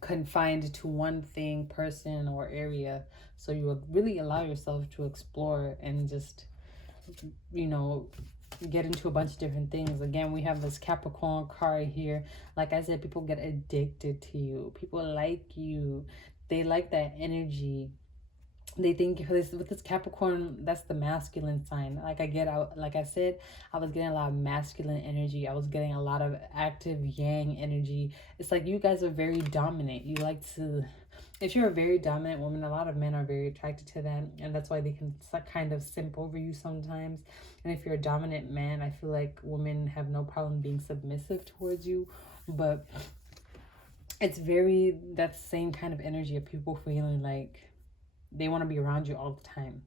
confined to one thing, person, or area. So you will really allow yourself to explore and just, you know, get into a bunch of different things. Again, we have this Capricorn card here. Like I said, people get addicted to you. People like you. They like that energy. They think with this Capricorn, that's the masculine sign. Like like I said, I was getting a lot of masculine energy. I was getting a lot of active yang energy. It's like you guys are very dominant. You like to, if you're a very dominant woman, a lot of men are very attracted to that, and that's why they can kind of simp over you sometimes. And if you're a dominant man, I feel like women have no problem being submissive towards you. But it's very that same kind of energy of people feeling like they want to be around you all the time.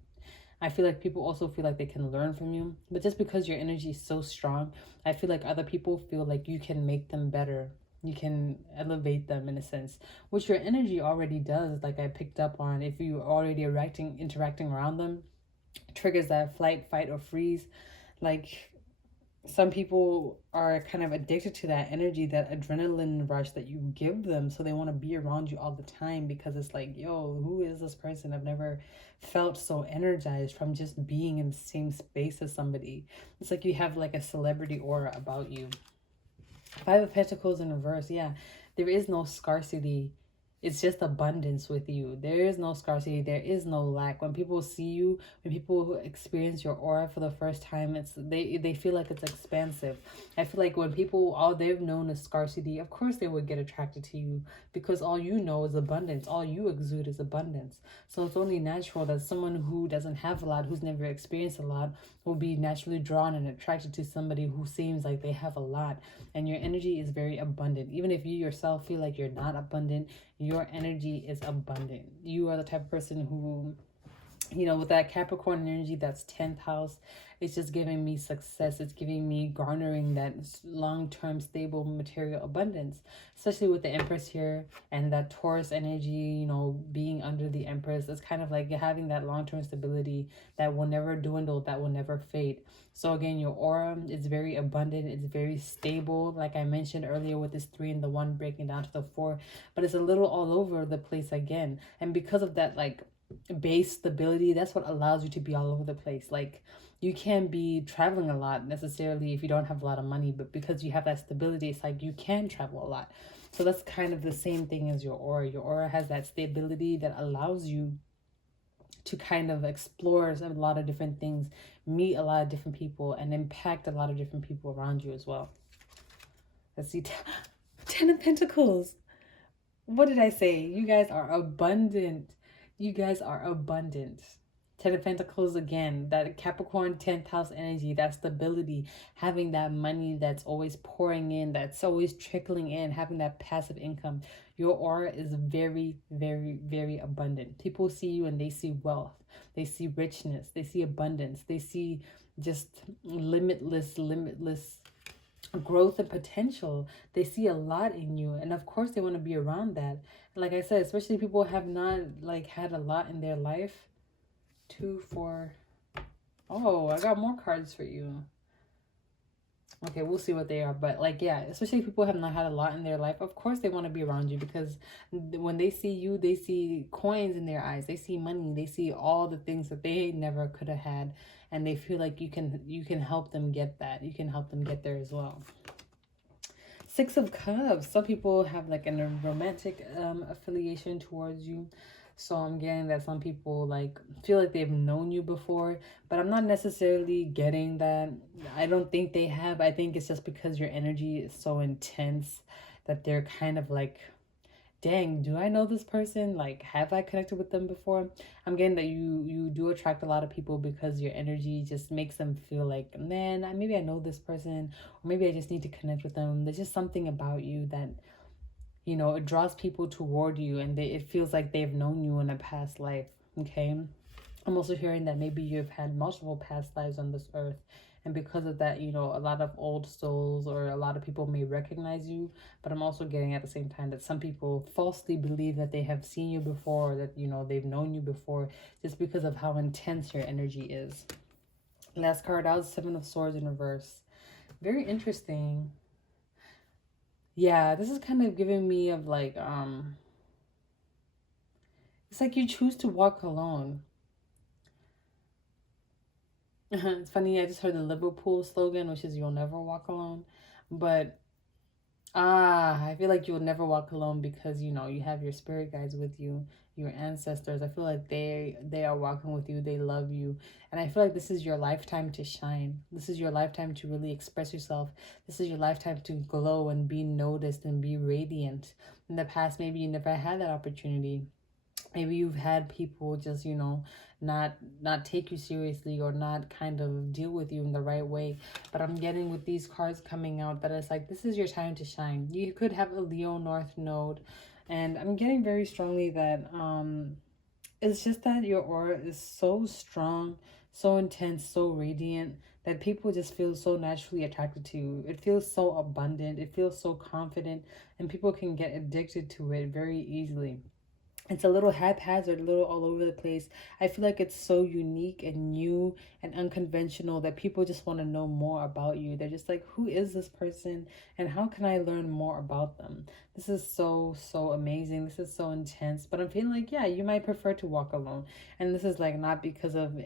I feel like people also feel like they can learn from you, but just because your energy is so strong, I feel like other people feel like you can make them better. You can elevate them in a sense, which your energy already does. Like I picked up on, if you already interacting around them, triggers that flight, fight, or freeze. Like some people are kind of addicted to that energy, that adrenaline rush that you give them, so they want to be around you all the time because it's like, yo, who is this person? I've never felt so energized from just being in the same space as somebody. It's like you have like a celebrity aura about you. Five of Pentacles in reverse. Yeah, there is no scarcity. It's just abundance with you. There is no scarcity. There is no lack. When people see you, when people experience your aura for the first time, they feel like it's expansive. I feel like when people, all they've known is scarcity, of course they would get attracted to you because all you know is abundance. All you exude is abundance. So it's only natural that someone who doesn't have a lot, who's never experienced a lot, will be naturally drawn and attracted to somebody who seems like they have a lot. And your energy is very abundant. Even if you yourself feel like you're not abundant, your energy is abundant. You are the type of person who, you know, with that Capricorn energy, that's 10th house, it's just giving me success. It's giving me garnering that long-term stable material abundance, especially with the Empress here and that Taurus energy, you know, being under the Empress. It's kind of like you're having that long-term stability that will never dwindle, that will never fade. So again, your aura is very abundant. It's very stable. Like I mentioned earlier with this 3 and the 1 breaking down to the 4, but it's a little all over the place again. And because of that, like, base stability, that's what allows you to be all over the place. Like you can't be traveling a lot necessarily if you don't have a lot of money, but because you have that stability, it's like you can travel a lot. So that's kind of the same thing as your aura. Your aura has that stability that allows you to kind of explore a lot of different things, meet a lot of different people, and impact a lot of different people around you as well. Let's see. 10 of Pentacles. What did I say? You guys are abundant. You guys are abundant. 10 of Pentacles again, that Capricorn 10th house energy, that stability, having that money that's always pouring in, that's always trickling in, having that passive income. Your aura is very, very, very abundant. People see you and they see wealth. They see richness. They see abundance. They see just limitless growth and potential. They see a lot in you, and of course they want to be around that. And like I said, especially people have not like had a lot in their life. 2, 4. Oh, I got more cards for you. Okay, we'll see what they are. But like, yeah, especially people have not had a lot in their life, of course they want to be around you, because when they see you, they see coins in their eyes, they see money, they see all the things that they never could have had, and they feel like you can help them get that. You can help them get there as well. 6 of Cups. Some people have like a romantic affiliation towards you. So I'm getting that some people like feel like they've known you before, but I'm not necessarily getting that. I don't think they have. I think it's just because your energy is so intense that they're kind of like, dang, do I know this person? Like, have I connected with them before? I'm getting that you do attract a lot of people because your energy just makes them feel like, man, maybe I know this person, or maybe I just need to connect with them. There's just something about you that, you know, it draws people toward you, and it feels like they've known you in a past life. Okay, I'm also hearing that maybe you've had multiple past lives on this earth, and because of that, you know, a lot of old souls or a lot of people may recognize you. But I'm also getting at the same time that some people falsely believe that they have seen you before, or that, you know, they've known you before, just because of how intense your energy is. Last card out, 7 of Swords in reverse. Very interesting. Yeah, this is kind of giving me of like, it's like you choose to walk alone. It's funny, I just heard the Liverpool slogan, which is "You'll never walk alone." But I feel like you'll never walk alone because, you know, you have your spirit guides with you, your ancestors. I feel like they are walking with you. They love you. And I feel like this is your lifetime to shine. This is your lifetime to really express yourself. This is your lifetime to glow and be noticed and be radiant. In the past, maybe you never had that opportunity. Maybe you've had people just, not take you seriously or not kind of deal with you in the right way. But I'm getting with these cards coming out that it's like this is your time to shine. You could have a Leo North Node, and I'm getting very strongly that it's just that your aura is so strong, so intense, so radiant that people just feel so naturally attracted to you. It feels so abundant, it feels so confident, and people can get addicted to it very easily. It's a little haphazard, a little all over the place. I feel like it's so unique and new and unconventional that people just want to know more about you. They're just like, who is this person and how can I learn more about them? This is so, so amazing. This is so intense. But I'm feeling like, yeah, you might prefer to walk alone. And this is like not because of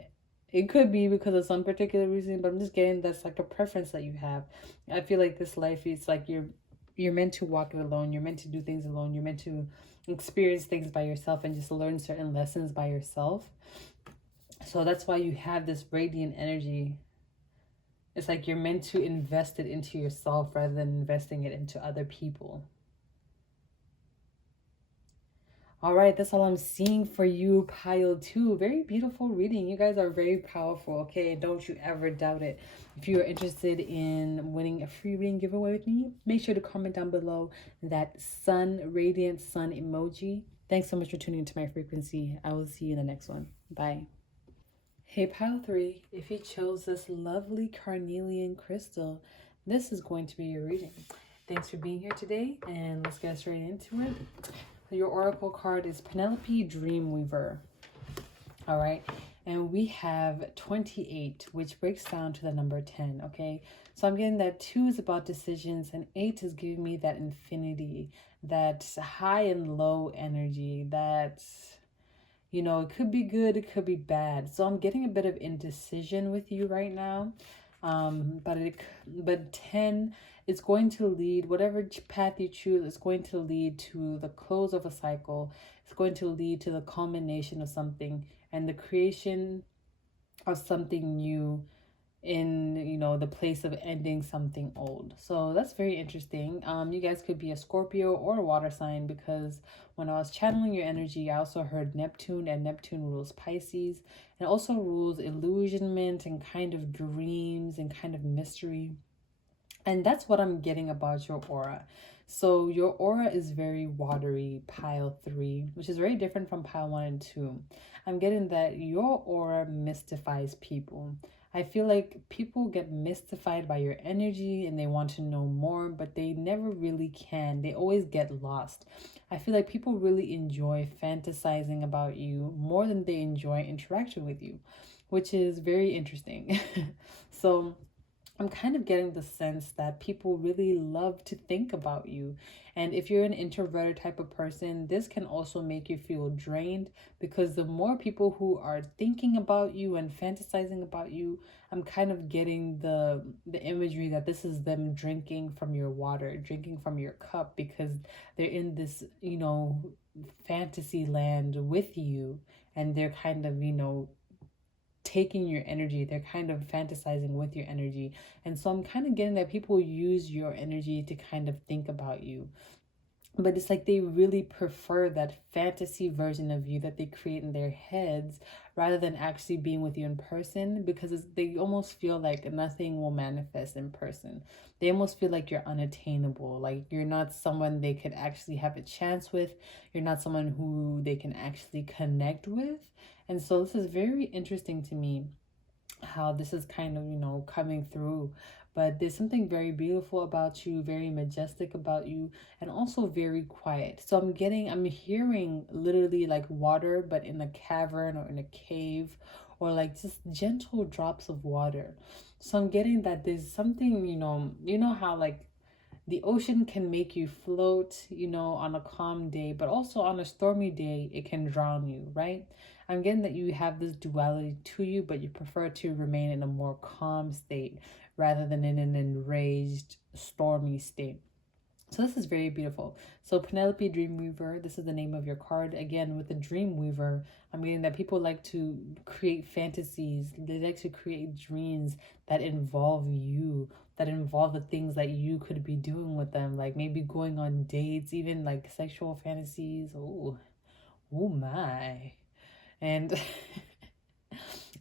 it could be because of some particular reason, but I'm just getting that's like a preference that you have. I feel like this life is like you're meant to walk it alone. You're meant to do things alone. You're meant to experience things by yourself and just learn certain lessons by yourself. So that's why you have this radiant energy. It's like you're meant to invest it into yourself rather than investing it into other people. All right, that's all I'm seeing for you, pile two. Very beautiful reading. You guys are very powerful, okay? Don't you ever doubt it. If you are interested in winning a free reading giveaway with me, make sure to comment down below that sun, radiant sun emoji. Thanks so much for tuning into my frequency. I will see you in the next one. Bye. Hey, pile three, if you chose this lovely carnelian crystal, this is going to be your reading. Thanks for being here today, and let's get straight into it. Your oracle card is Penelope Dreamweaver. All right. And we have 28, which breaks down to the number 10. Okay. So I'm getting that 2 is about decisions, and 8 is giving me that infinity, that high and low energy, that, it could be good, it could be bad. So I'm getting a bit of indecision with you right now. But 10 is going to lead, whatever path you choose, is going to lead to the close of a cycle. It's going to lead to the culmination of something and the creation of something new in the place of ending something old. So that's very interesting. You guys could be a Scorpio or a water sign, because when I was channeling your energy, I also heard Neptune, and Neptune rules Pisces, and also rules illusionment and kind of dreams and kind of mystery. And that's what I'm getting about your aura. So your aura is very watery, pile 3, which is very different from pile 1 and 2. I'm getting that your aura mystifies people. I feel like people get mystified by your energy and they want to know more, but they never really can. They always get lost. I feel like people really enjoy fantasizing about you more than they enjoy interaction with you, which is very interesting. So I'm kind of getting the sense that people really love to think about you. And if you're an introverted type of person, this can also make you feel drained, because the more people who are thinking about you and fantasizing about you, I'm kind of getting the imagery that this is them drinking from your water, drinking from your cup, because they're in this, fantasy land with you, and they're kind of, taking your energy. They're kind of fantasizing with your energy. And so I'm kind of getting that people use your energy to kind of think about you. But it's like they really prefer that fantasy version of you that they create in their heads rather than actually being with you in person, because they almost feel like nothing will manifest in person. They almost feel like you're unattainable, like you're not someone they could actually have a chance with. You're not someone who they can actually connect with. And so this is very interesting to me, how this is kind of, coming through. But there's something very beautiful about you, very majestic about you, and also very quiet. So I'm hearing literally like water, but in a cavern or in a cave, or like just gentle drops of water. So I'm getting that there's something, how like the ocean can make you float, on a calm day, but also on a stormy day, it can drown you, right? I'm getting that you have this duality to you, but you prefer to remain in a more calm state rather than in an enraged, stormy state. So this is very beautiful. So Penelope Dreamweaver, this is the name of your card. Again, with the Dreamweaver, I'm getting that people like to create fantasies. They like to create dreams that involve you, that involve the things that you could be doing with them, like maybe going on dates, even like sexual fantasies. Oh, Oh my. And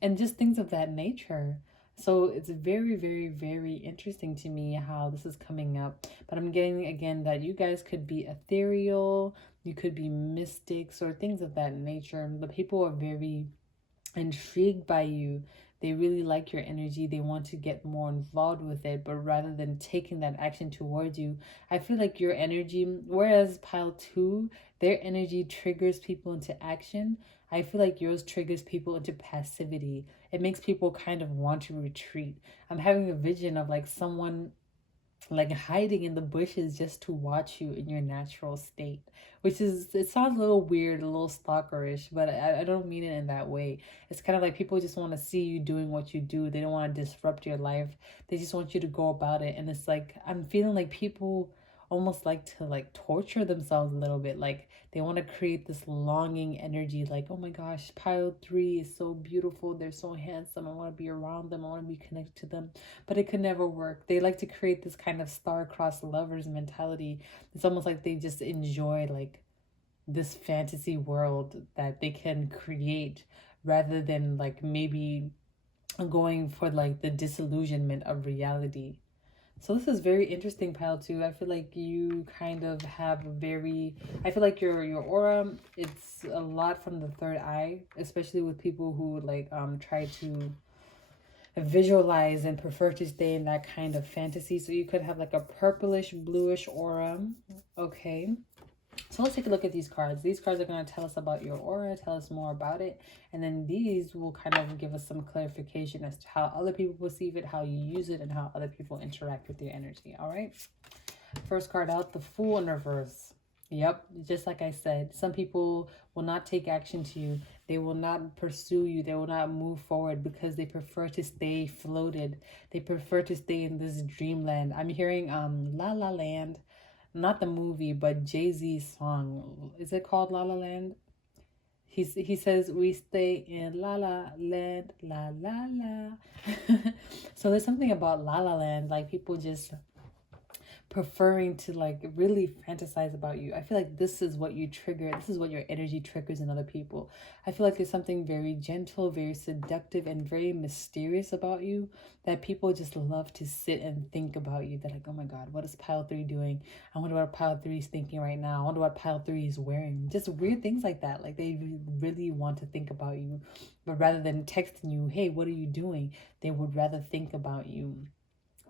and just things of that nature. So it's very, very, very interesting to me how this is coming up. But I'm getting again that you guys could be ethereal, you could be mystics or things of that nature. But people are very intrigued by you. They really like your energy. They want to get more involved with it. But rather than taking that action towards you, I feel like your energy, whereas pile two, their energy triggers people into action. I feel like yours triggers people into passivity. It makes people kind of want to retreat. I'm having a vision of like someone like hiding in the bushes just to watch you in your natural state, which is, it sounds a little weird, a little stalkerish, but I don't mean it in that way. It's kind of like people just want to see you doing what you do. They don't want to disrupt your life. They just want you to go about it. And it's like I'm feeling like people almost like to like torture themselves a little bit. Like they want to create this longing energy, like, oh my gosh, pile three is so beautiful, they're so handsome, I want to be around them, I want to be connected to them, but it could never work. They like to create this kind of star-crossed lovers mentality. It's almost like they just enjoy like this fantasy world that they can create rather than like maybe going for like the disillusionment of reality. So this is very interesting, pile two. I feel like you kind of have a very, I feel like your aura, it's a lot from the third eye, especially with people who like try to visualize and prefer to stay in that kind of fantasy. So you could have like a purplish bluish aura. Okay. So let's take a look at these cards. These cards are going to tell us about your aura, tell us more about it. And then these will kind of give us some clarification as to how other people perceive it, how you use it, and how other people interact with your energy. All right. First card out, the Fool in reverse. Yep, just like I said, some people will not take action to you. They will not pursue you. They will not move forward because they prefer to stay floated. They prefer to stay in this dreamland. I'm hearing La La Land, not the movie, but Jay-Z's song. Is it called La La Land? He says we stay in La La Land, la la la. So there's something about La La Land, like people just preferring to like really fantasize about you. I feel like this is what you trigger. This is what your energy triggers in other people. I feel like there's something very gentle, very seductive, and very mysterious about you that people just love to sit and think about you. They're like, oh my God, what is pile three doing? I wonder what pile three is thinking right now. I wonder what pile three is wearing. Just weird things like that. Like they really want to think about you. But rather than texting you, hey, what are you doing? They would rather think about you.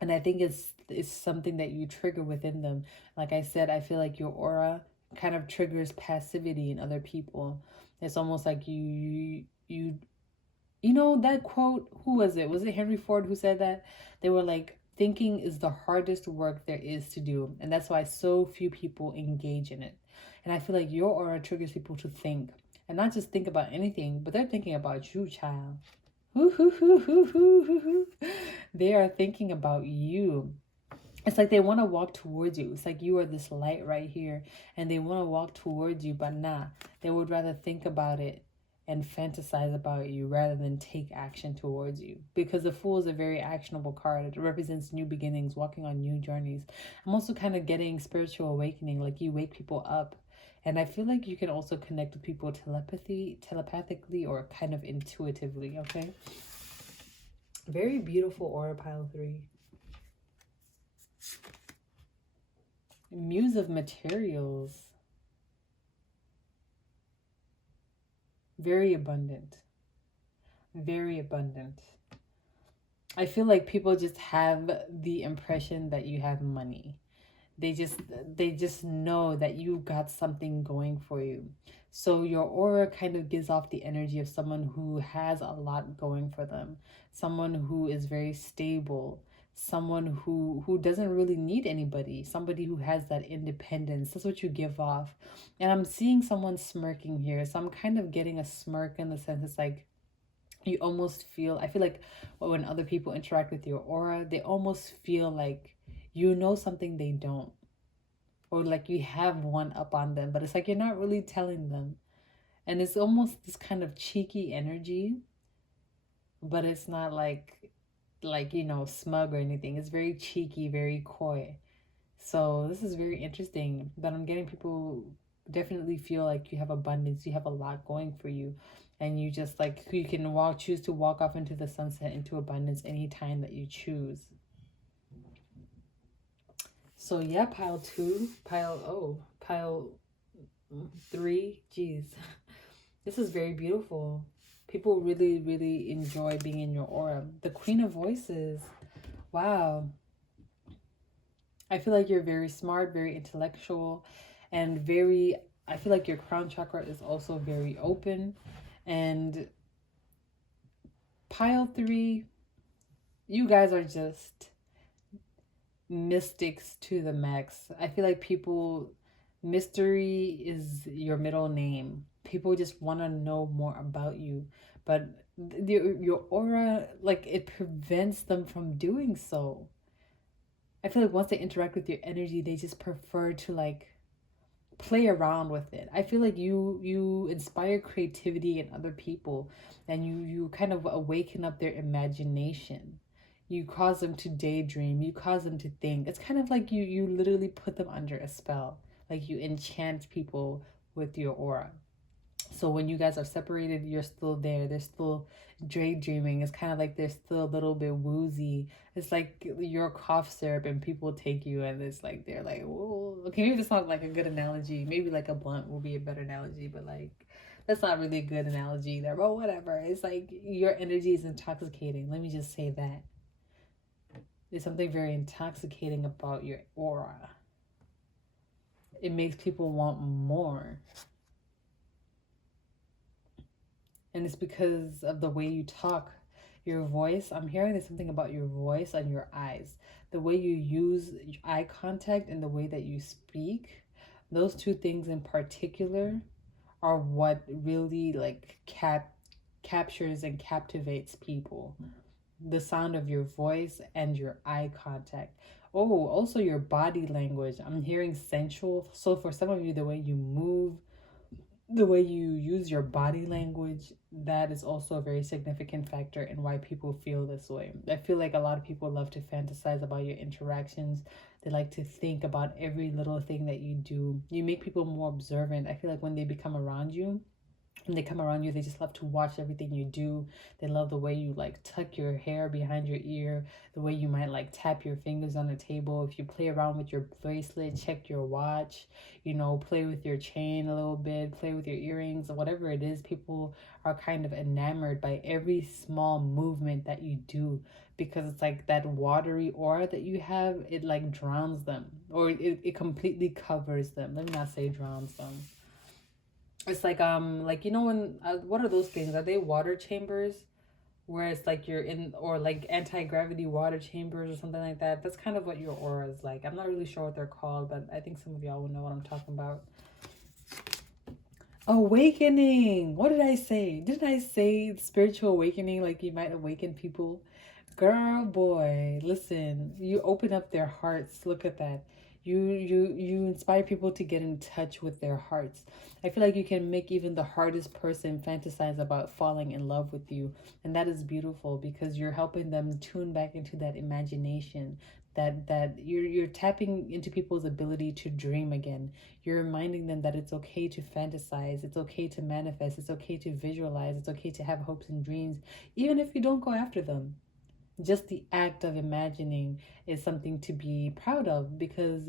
And I think it's something that you trigger within them. Like I said, I feel like your aura kind of triggers passivity in other people. It's almost like you know that quote, who was it? Was it Henry Ford who said that? They were like, thinking is the hardest work there is to do, and that's why so few people engage in it. And I feel like your aura triggers people to think, and not just think about anything, but they're thinking about you, child. They are thinking about you. It's like they want to walk towards you. It's like you are this light right here, and they want to walk towards you, but nah, they would rather think about it and fantasize about you rather than take action towards you. Because the Fool is a very actionable card. It represents new beginnings, walking on new journeys. I'm also kind of getting spiritual awakening, like you wake people up. And I feel like you can also connect with people telepathically, or kind of intuitively, okay? Very beautiful aura, pile three. Muse of materials. Very abundant. Very abundant. I feel like people just have the impression that you have money. They just know that you've got something going for you. So your aura kind of gives off the energy of someone who has a lot going for them, someone who is very stable, someone who doesn't really need anybody, somebody who has that independence. That's what you give off. And I'm seeing someone smirking here, so I'm kind of getting a smirk in the sense it's like you almost feel, I feel like when other people interact with your aura, they almost feel like you know something they don't, or like you have one up on them, but it's like you're not really telling them. And it's almost this kind of cheeky energy, but it's not like you know, smug or anything. It's very cheeky, very coy. So this is very interesting. But I'm getting people definitely feel like you have abundance, you have a lot going for you, and you just like, you can choose to walk off into the sunset, into abundance anytime that you choose. So yeah, pile 2, pile 3, geez. This is very beautiful. People really, really enjoy being in your aura. The Queen of Voices. Wow. I feel like you're very smart, very intellectual, and very, I feel like your crown chakra is also very open. And pile 3, you guys are just mystics to the max. I feel like people, mystery is your middle name. People just want to know more about you, but your aura, like, it prevents them from doing so. I feel like once they interact with your energy, they just prefer to like play around with it. I feel like you inspire creativity in other people, and you kind of awaken up their imagination. You cause them to daydream, you cause them to think. It's kind of like you literally put them under a spell. Like you enchant people with your aura. So when you guys are separated, you're still there. They're still daydreaming. It's kind of like they're still a little bit woozy. It's like your cough syrup, and people take you, and it's like they're like, whoa. Okay, maybe that's not like a good analogy. Maybe like a blunt will be a better analogy, but like that's not really a good analogy there. But whatever. It's like your energy is intoxicating. Let me just say that. There's something very intoxicating about your aura. It makes people want more. And it's because of the way you talk, your voice. I'm hearing there's something about your voice and your eyes, the way you use eye contact and the way that you speak. Those two things in particular are what really like captures and captivates people. The sound of your voice and your eye contact. Oh, also your body language. I'm hearing sensual. So for some of you, the way you move, the way you use your body language, that is also a very significant factor in why people feel this way. I feel like a lot of people love to fantasize about your interactions. They like to think about every little thing that you do. You make people more observant. I feel like when they become around you, when they come around you, they just love to watch everything you do. They love the way you like tuck your hair behind your ear, the way you might like tap your fingers on the table. If you play around with your bracelet, check your watch, play with your chain a little bit, play with your earrings, or whatever it is. People are kind of enamored by every small movement that you do, because it's like that watery aura that you have, it like drowns them, or it completely covers them. Let me not say drowns them. It's like when what are those things? Are they water chambers? Where it's like you're in, or like anti-gravity water chambers or something like that. That's kind of what your aura is like. I'm not really sure what they're called, but I think some of y'all will know what I'm talking about. Awakening. What did I say? Didn't I say spiritual awakening? Like you might awaken people. Girl, boy, listen. You open up their hearts. Look at that. You inspire people to get in touch with their hearts. I feel like you can make even the hardest person fantasize about falling in love with you, and that is beautiful because you're helping them tune back into that imagination. That you're tapping into people's ability to dream again. You're reminding them that it's okay to fantasize, it's okay to manifest, it's okay to visualize, it's okay to have hopes and dreams, even if you don't go after them. Just the act of imagining is something to be proud of, because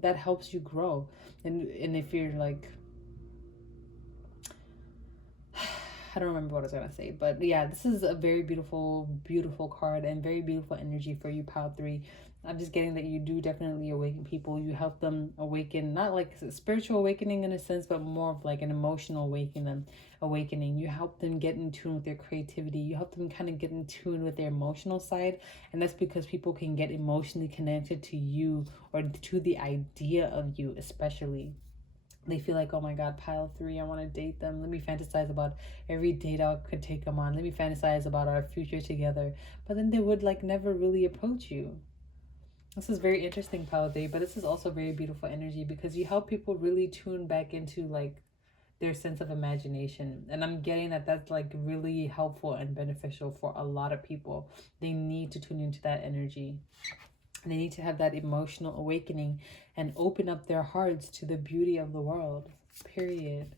that helps you grow. And if you're like, I don't remember what I was gonna say, but yeah, this is a very beautiful, beautiful card and very beautiful energy for you, Pile 3. I'm just getting that you do definitely awaken people. You help them awaken, not like spiritual awakening in a sense, but more of like an emotional awakening. You help them get in tune with their creativity. You help them kind of get in tune with their emotional side. And that's because people can get emotionally connected to you, or to the idea of you, especially. They feel like, oh my God, Pile 3, I want to date them. Let me fantasize about every date I could take them on. Let me fantasize about our future together. But then they would like never really approach you. This is very interesting, Pile 3, but this is also very beautiful energy because you help people really tune back into like their sense of imagination. And I'm getting that that's like really helpful and beneficial for a lot of people. They need to tune into that energy. They need to have that emotional awakening and open up their hearts to the beauty of the world. Period.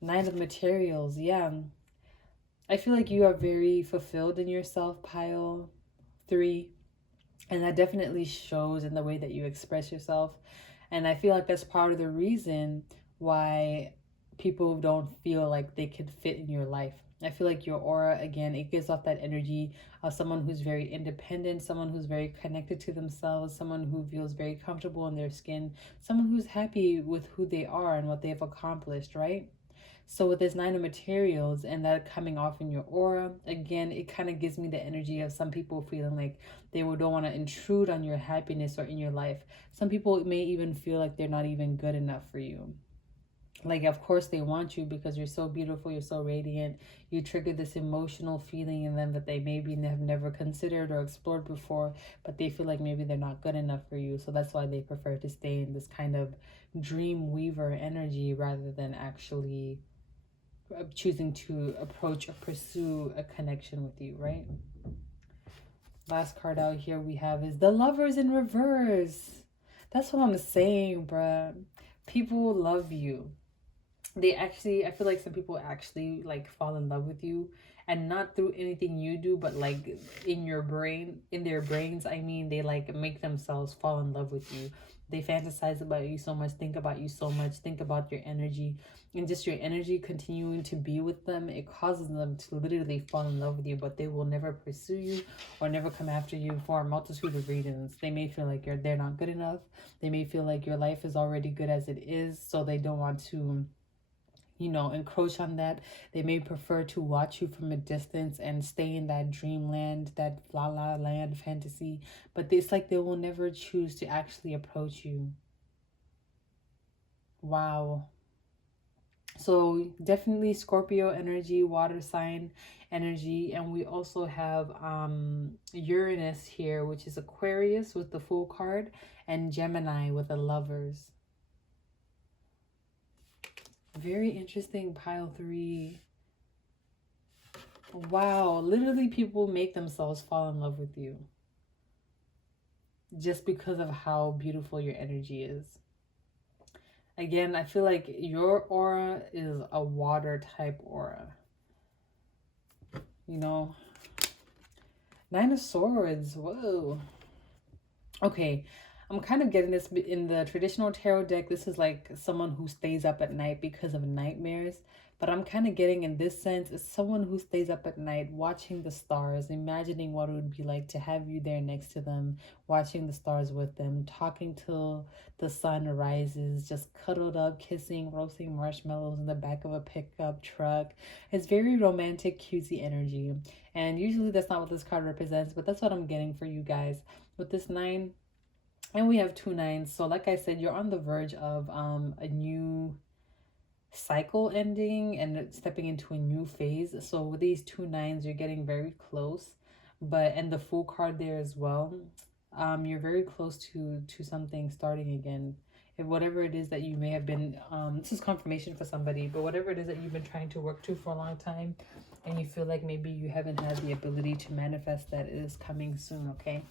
Nine of Materials. Yeah. I feel like you are very fulfilled in yourself, pile 3. And that definitely shows in the way that you express yourself. And I feel like that's part of the reason why people don't feel like they could fit in your life. I feel like your aura, again, it gives off that energy of someone who's very independent, someone who's very connected to themselves, someone who feels very comfortable in their skin, someone who's happy with who they are and what they've accomplished, right? So with this Nine of Materials and that coming off in your aura, again, it kind of gives me the energy of some people feeling like they don't want to intrude on your happiness or in your life. Some people may even feel like they're not even good enough for you. Like, of course, they want you because you're so beautiful, you're so radiant. You trigger this emotional feeling in them that they maybe have never considered or explored before, but they feel like maybe they're not good enough for you. So that's why they prefer to stay in this kind of dream weaver energy rather than actually choosing to approach or pursue a connection with you, right? Last card out here we have is the Lovers in reverse. That's what I'm saying, bruh. People love you. They actually, I feel like some people actually like fall in love with you, and not through anything you do, but like in your brain, in their brains. I mean, they like make themselves fall in love with you. They fantasize about you so much, think about you so much, think about your energy, and just your energy continuing to be with them. It causes them to literally fall in love with you, but they will never pursue you or never come after you for a multitude of reasons. They may feel like they're not good enough. They may feel like your life is already good as it is, so they don't want to, you know, encroach on that. They may prefer to watch you from a distance and stay in that dreamland, that la la land fantasy, but it's like they will never choose to actually approach you. Wow. So definitely Scorpio energy, water sign energy, and we also have Uranus here, which is Aquarius with the Fool card, and Gemini with the Lovers. Very interesting, pile 3. Wow, literally people make themselves fall in love with you just because of how beautiful your energy is. Again, I feel like your aura is a water type aura. You know, Nine of Swords. Whoa. Okay, I'm kind of getting this in the traditional tarot deck. This is like someone who stays up at night because of nightmares. But I'm kind of getting in this sense is someone who stays up at night watching the stars, imagining what it would be like to have you there next to them, watching the stars with them, talking till the sun rises, just cuddled up, kissing, roasting marshmallows in the back of a pickup truck. It's very romantic, cutesy energy. And usually that's not what this card represents, but that's what I'm getting for you guys. With this 9, and we have 2 9s. So like I said, you're on the verge of a new cycle ending and stepping into a new phase. So with these 2 9s, you're getting very close. And the Fool card there as well, you're very close to something starting again. If whatever it is that you may have been, this is confirmation for somebody, but whatever it is that you've been trying to work to for a long time, and you feel like maybe you haven't had the ability to manifest, that is coming soon. Okay.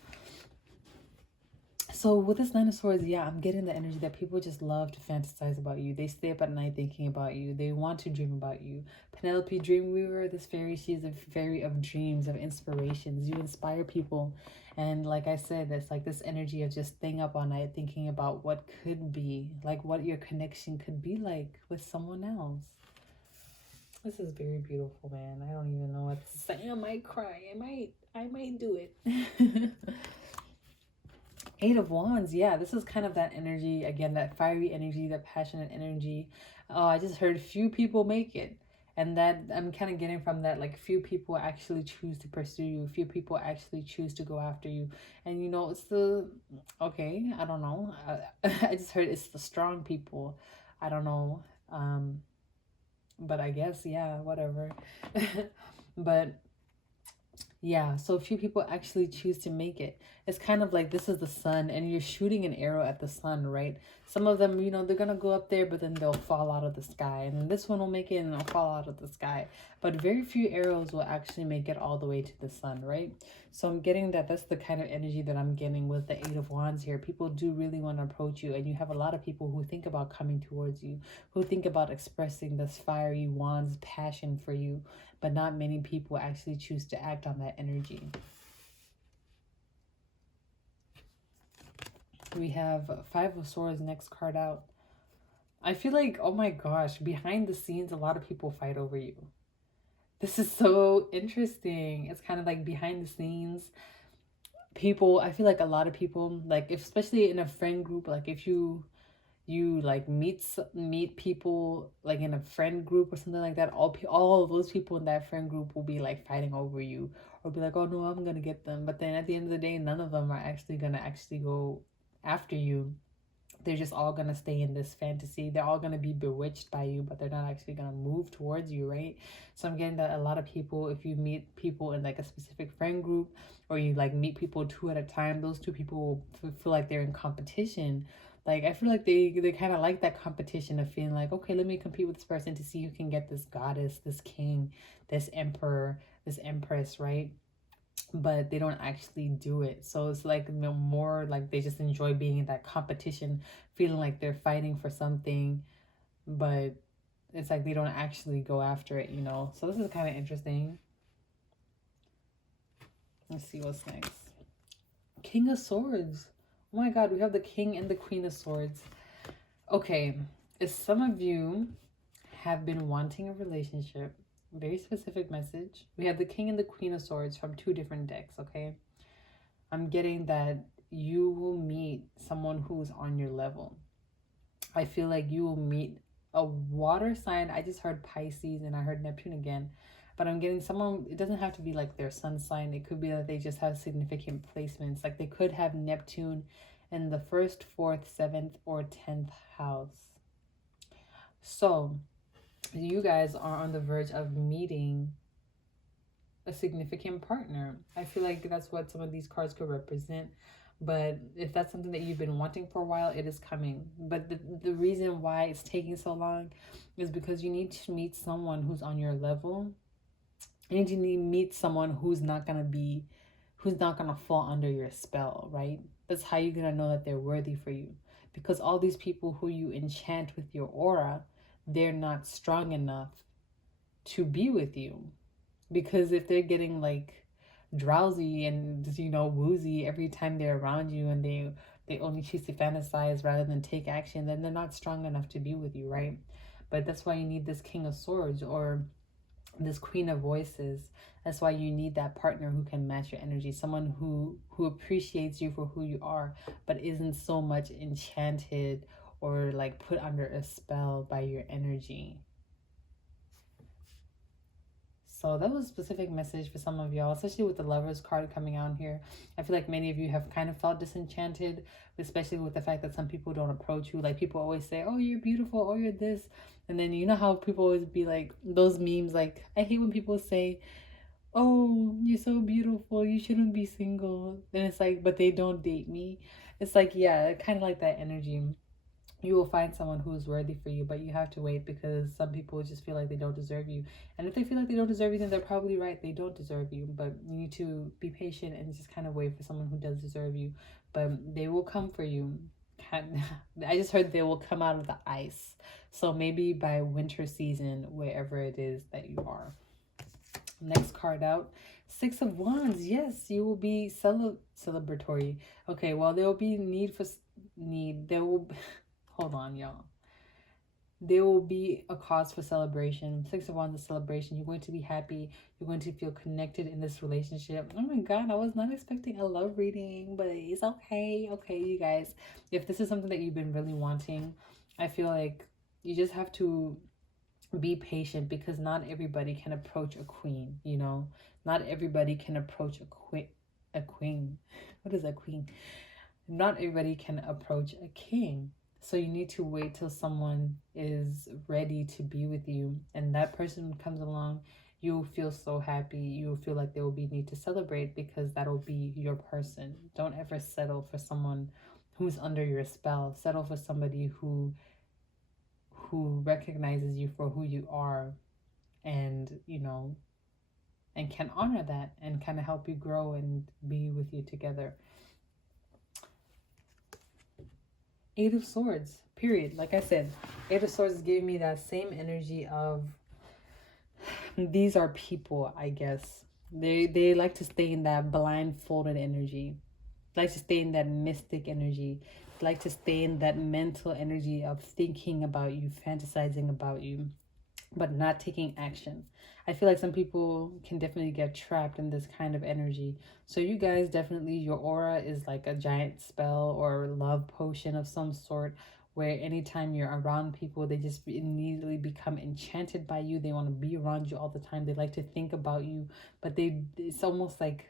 So with this 9 of Swords, yeah, I'm getting the energy that people just love to fantasize about you. They stay up at night thinking about you. They want to dream about you. Penelope Dreamweaver, this fairy, she's a fairy of dreams, of inspirations. You inspire people. And like I said, it's like this energy of just staying up all night thinking about what could be, like what your connection could be like with someone else. This is very beautiful, man. I don't even know what to say. I might cry. I might do it. 8 of Wands, yeah, this is kind of that energy, again, that fiery energy, that passionate energy. Oh, I just heard few people make it. And that I'm kind of getting from that, like few people actually choose to pursue you. Few people actually choose to go after you. And, you know, it's the, okay, I don't know. I just heard it's the strong people. I don't know. But I guess, yeah, whatever. But yeah, so few people actually choose to make it. It's kind of like this is the sun and you're shooting an arrow at the sun, right? Some of them, you know, they're gonna go up there, but then they'll fall out of the sky. And then this one will make it and it'll fall out of the sky. But very few arrows will actually make it all the way to the sun, right? So I'm getting that that's the kind of energy that I'm getting with the Eight of Wands here. People do really want to approach you, and you have a lot of people who think about coming towards you, who think about expressing this fiery wands passion for you, but not many people actually choose to act on that energy. We have Five of Swords, next card out. I feel like, oh my gosh, behind the scenes, a lot of people fight over you. This is so interesting. It's kind of like behind the scenes. People, I feel like a lot of people, like, especially in a friend group, like if you like meet people like in a friend group or something like that, all of those people in that friend group will be like fighting over you, or be like, oh no, I'm gonna get them. But then at the end of the day, none of them are actually gonna go after you. They're just all gonna stay in this fantasy. They're all gonna be bewitched by you, but they're not actually gonna move towards you, right? So I'm getting that a lot of people, if you meet people in like a specific friend group, or you like meet people two at a time, those two people will feel like they're in competition. Like I feel like they kind of like that competition of feeling like, okay, let me compete with this person to see who can get this goddess, this king, this emperor, this empress, right? But they don't actually do it. So it's like more like they just enjoy being in that competition, feeling like they're fighting for something, but it's like they don't actually go after it, you know? So this is kind of interesting. Let's see what's next. King of Swords. Oh my God, we have the King and the Queen of Swords. Okay, if some of you have been wanting a relationship, very specific message. We have the King and the Queen of Swords from two different decks, okay? I'm getting that you will meet someone who's on your level. I feel like you will meet a water sign. I just heard Pisces and I heard Neptune again. But I'm getting someone, it doesn't have to be like their sun sign. It could be that they just have significant placements. Like they could have Neptune in the 1st, 4th, 7th, or 10th house. So you guys are on the verge of meeting a significant partner. I feel like that's what some of these cards could represent. But if that's something that you've been wanting for a while, it is coming. But the reason why it's taking so long is because you need to meet someone who's on your level. You need to meet someone who's not gonna fall under your spell, right? That's how you're gonna know that they're worthy for you. Because all these people who you enchant with your aura, they're not strong enough to be with you. Because if they're getting like drowsy and, you know, woozy every time they're around you, and they only choose to fantasize rather than take action, then they're not strong enough to be with you, right? But that's why you need this King of Swords or this Queen of Voices. That's why you need that partner who can match your energy, someone who appreciates you for who you are, but isn't so much enchanted or like put under a spell by your energy. So that was a specific message for some of y'all, especially with the Lovers card coming out here. I feel like many of you have kind of felt disenchanted, especially with the fact that some people don't approach you. Like people always say, oh, you're beautiful, oh, you're this. And then you know how people always be like, those memes, like, I hate when people say, oh, you're so beautiful, you shouldn't be single. And it's like, but they don't date me. It's like, yeah, kind of like that energy. You will find someone who is worthy for you, but you have to wait, because some people just feel like they don't deserve you. And if they feel like they don't deserve you, then they're probably right. They don't deserve you, but you need to be patient and just kind of wait for someone who does deserve you. But they will come for you. I just heard they will come out of the ice. So maybe by winter season, wherever it is that you are. Next card out. Six of Wands. Yes, you will be celebratory. Okay, well, there will be there will hold on, y'all. There will be a cause for celebration. Six of Wands is celebration. You're going to be happy. You're going to feel connected in this relationship. Oh my God, I was not expecting a love reading, but it's okay. Okay, you guys, if this is something that you've been really wanting, I feel like you just have to be patient, because not everybody can approach a queen, you know? Not everybody can approach a queen. What is a queen? Not everybody can approach a king. So you need to wait till someone is ready to be with you, and that person comes along. You'll feel so happy. You'll feel like there will be need to celebrate, because that'll be your person. Don't ever settle for someone who's under your spell. Settle for somebody who recognizes you for who you are, and and can honor that and kind of help you grow and be with you together. Eight of Swords, period. Like I said, Eight of Swords is giving me that same energy of, these are people, I guess. They like to stay in that blindfolded energy. They like to stay in that mystic energy. They like to stay in that mental energy of thinking about you, fantasizing about you, but not taking action. I feel like some people can definitely get trapped in this kind of energy. So you guys, definitely your aura is like a giant spell or love potion of some sort, where anytime you're around people, they just immediately become enchanted by you. They want to be around you all the time. They like to think about you, but it's almost like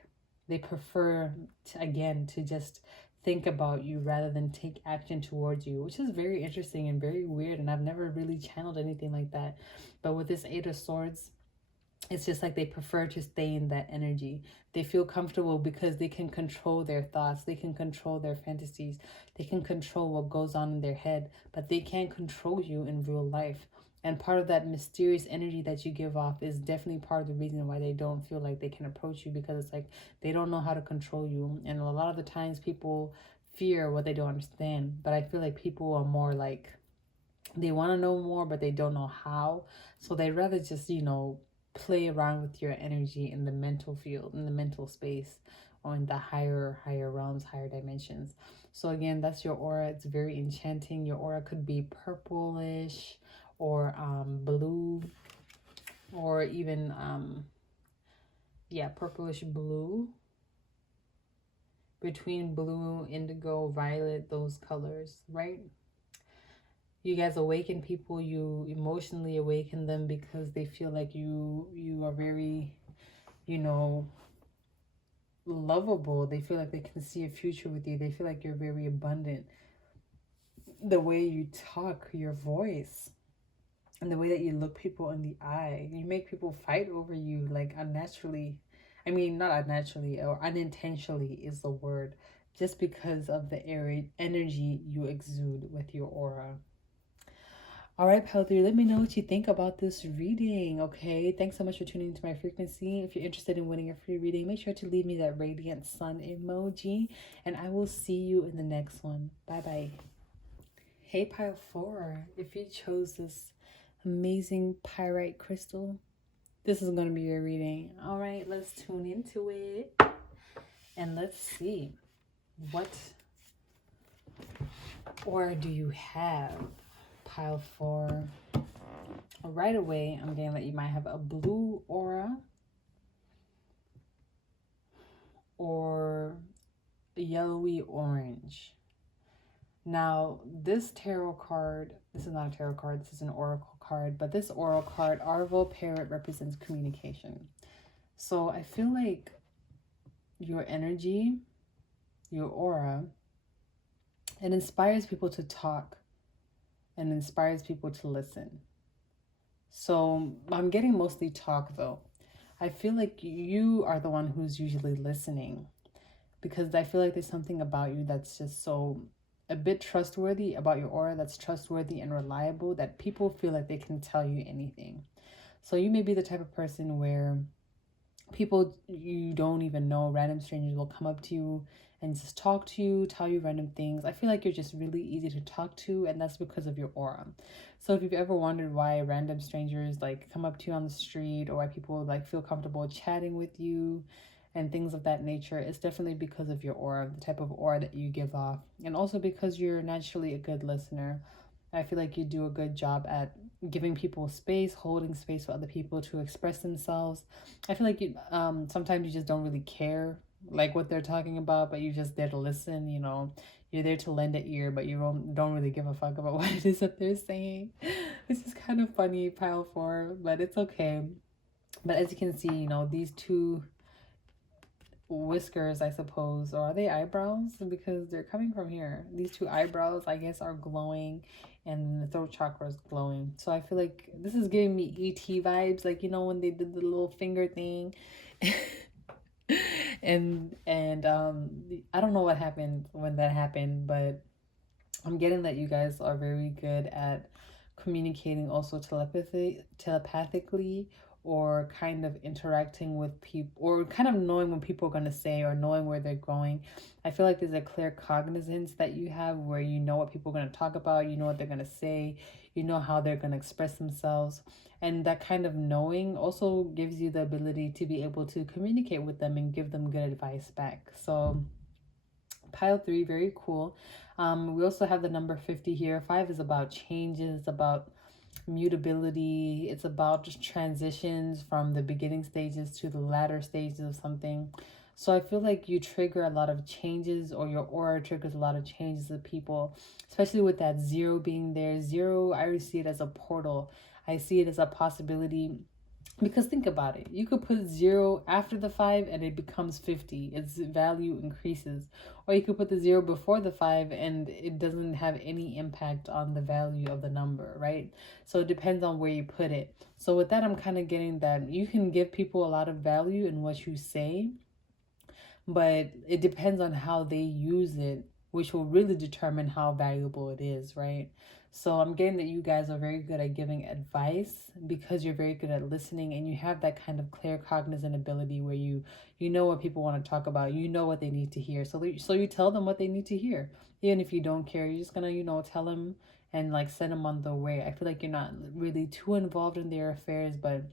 they prefer to just think about you rather than take action towards you, which is very interesting and very weird. And I've never really channeled anything like that. But with this Eight of Swords, it's just like they prefer to stay in that energy. They feel comfortable because they can control their thoughts. They can control their fantasies. They can control what goes on in their head, but they can't control you in real life. And part of that mysterious energy that you give off is definitely part of the reason why they don't feel like they can approach you, because it's like they don't know how to control you. And a lot of the times people fear what they don't understand. But I feel like people are more like, they want to know more, but they don't know how. So they'd rather just, play around with your energy in the mental field, in the mental space, or in the higher realms, higher dimensions. So again, that's your aura. It's very enchanting. Your aura could be purplish or blue, or even purplish blue, between blue, indigo, violet, those colors, right? You guys awaken people, you emotionally awaken them because they feel like you are very, lovable. They feel like they can see a future with you. They feel like you're very abundant. The way you talk, your voice, and the way that you look people in the eye, you make people fight over you like unnaturally. I mean, not unnaturally, or unintentionally is the word, just because of the energy you exude with your aura. All right, Pal 3, let me know what you think about this reading, okay? Thanks so much for tuning into my frequency. If you're interested in winning a free reading, make sure to leave me that radiant sun emoji, and I will see you in the next one. Bye-bye. Hey, Pile 4, if you chose this amazing pyrite crystal, this is going to be your reading. All right, let's tune into it, and let's see, what aura do you have? Pile 4. Right away, I'm getting that you might have a blue aura or a yellowy orange. Now, this tarot card, this is not a tarot card, this is an oracle card, but this oracle card, Arvo Parrot, represents communication. So I feel like your energy, your aura, it inspires people to talk and inspires people to listen. So I'm getting mostly talk though. I feel like you are the one who's usually listening, because I feel like there's something about you that's just so a bit trustworthy, about your aura that's trustworthy and reliable, that people feel like they can tell you anything. So you may be the type of person where people you don't even know, random strangers, will come up to you and just talk to you, tell you random things. I feel like you're just really easy to talk to, and that's because of your aura. So if you've ever wondered why random strangers like come up to you on the street, or why people like feel comfortable chatting with you and things of that nature, it's definitely because of your aura, the type of aura that you give off, and also because you're naturally a good listener. I feel like you do a good job at giving people space, holding space for other people to express themselves. I feel like you sometimes you just don't really care like what they're talking about, but you're just there to listen. You're there to lend an ear, but you don't really give a fuck about what it is that they're saying. This is kind of funny, Pile 4, but it's okay. But as you can see, these two whiskers, I suppose, or are they eyebrows? Because they're coming from here. These two eyebrows, I guess, are glowing, and the throat chakra is glowing. So I feel like this is giving me ET vibes, like when they did the little finger thing. And I don't know what happened when that happened, but I'm getting that you guys are very good at communicating also telepathically, or kind of interacting with people, or kind of knowing what people are going to say, or knowing where they're going. I feel like there's a clear cognizance that you have where you know what people are going to talk about, you know what they're going to say, you know how they're going to express themselves. And that kind of knowing also gives you the ability to be able to communicate with them and give them good advice back. So pile 3, very cool. We also have the number 50 here. 5 is about changes, about mutability. It's about just transitions from the beginning stages to the latter stages of something. So I feel like you trigger a lot of changes, or your aura triggers a lot of changes of people, especially with that 0 being there. 0, I always see it as a portal. I see it as a possibility, because think about it. You could put 0 after the 5 and it becomes 50. Its value increases. Or you could put the 0 before the 5 and it doesn't have any impact on the value of the number, right? So it depends on where you put it. So with that, I'm kind of getting that you can give people a lot of value in what you say, but it depends on how they use it, which will really determine how valuable it is, right? So I'm getting that you guys are very good at giving advice, because you're very good at listening, and you have that kind of clear cognizant ability where you know what people want to talk about, you know what they need to hear. So you tell them what they need to hear. Even if you don't care, you're just gonna, tell them and like send them on their way. I feel like you're not really too involved in their affairs, but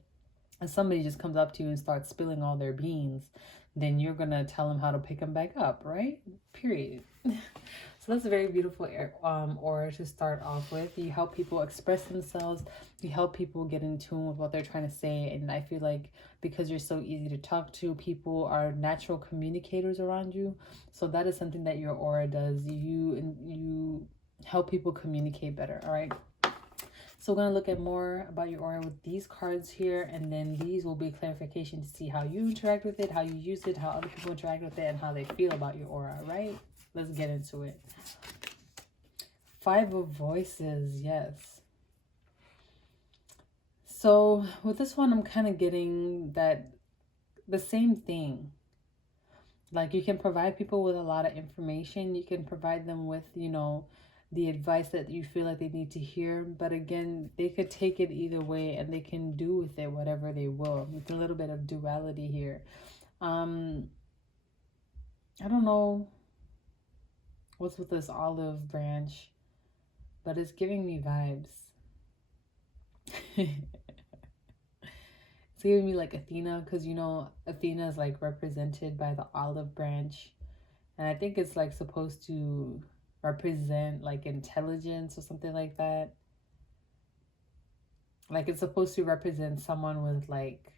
if somebody just comes up to you and starts spilling all their beans, then you're gonna tell them how to pick them back up, right? Period. So that's a very beautiful aura to start off with. You help people express themselves. You help people get in tune with what they're trying to say. And I feel like because you're so easy to talk to, people are natural communicators around you. So that is something that your aura does. You help people communicate better. All right. So we're going to look at more about your aura with these cards here, and then these will be clarification to see how you interact with it, how you use it, how other people interact with it, and how they feel about your aura, right? Let's get into it. 5 of Voices, yes. So with this one, I'm kind of getting that the same thing. Like, you can provide people with a lot of information. You can provide them with, the advice that you feel like they need to hear. But again, they could take it either way, and they can do with it whatever they will. With a little bit of duality here. I don't know what's with this olive branch, but it's giving me vibes. It's giving me like Athena, because Athena is like represented by the olive branch, and I think it's like supposed to represent like intelligence or something like that. Like, it's supposed to represent someone with like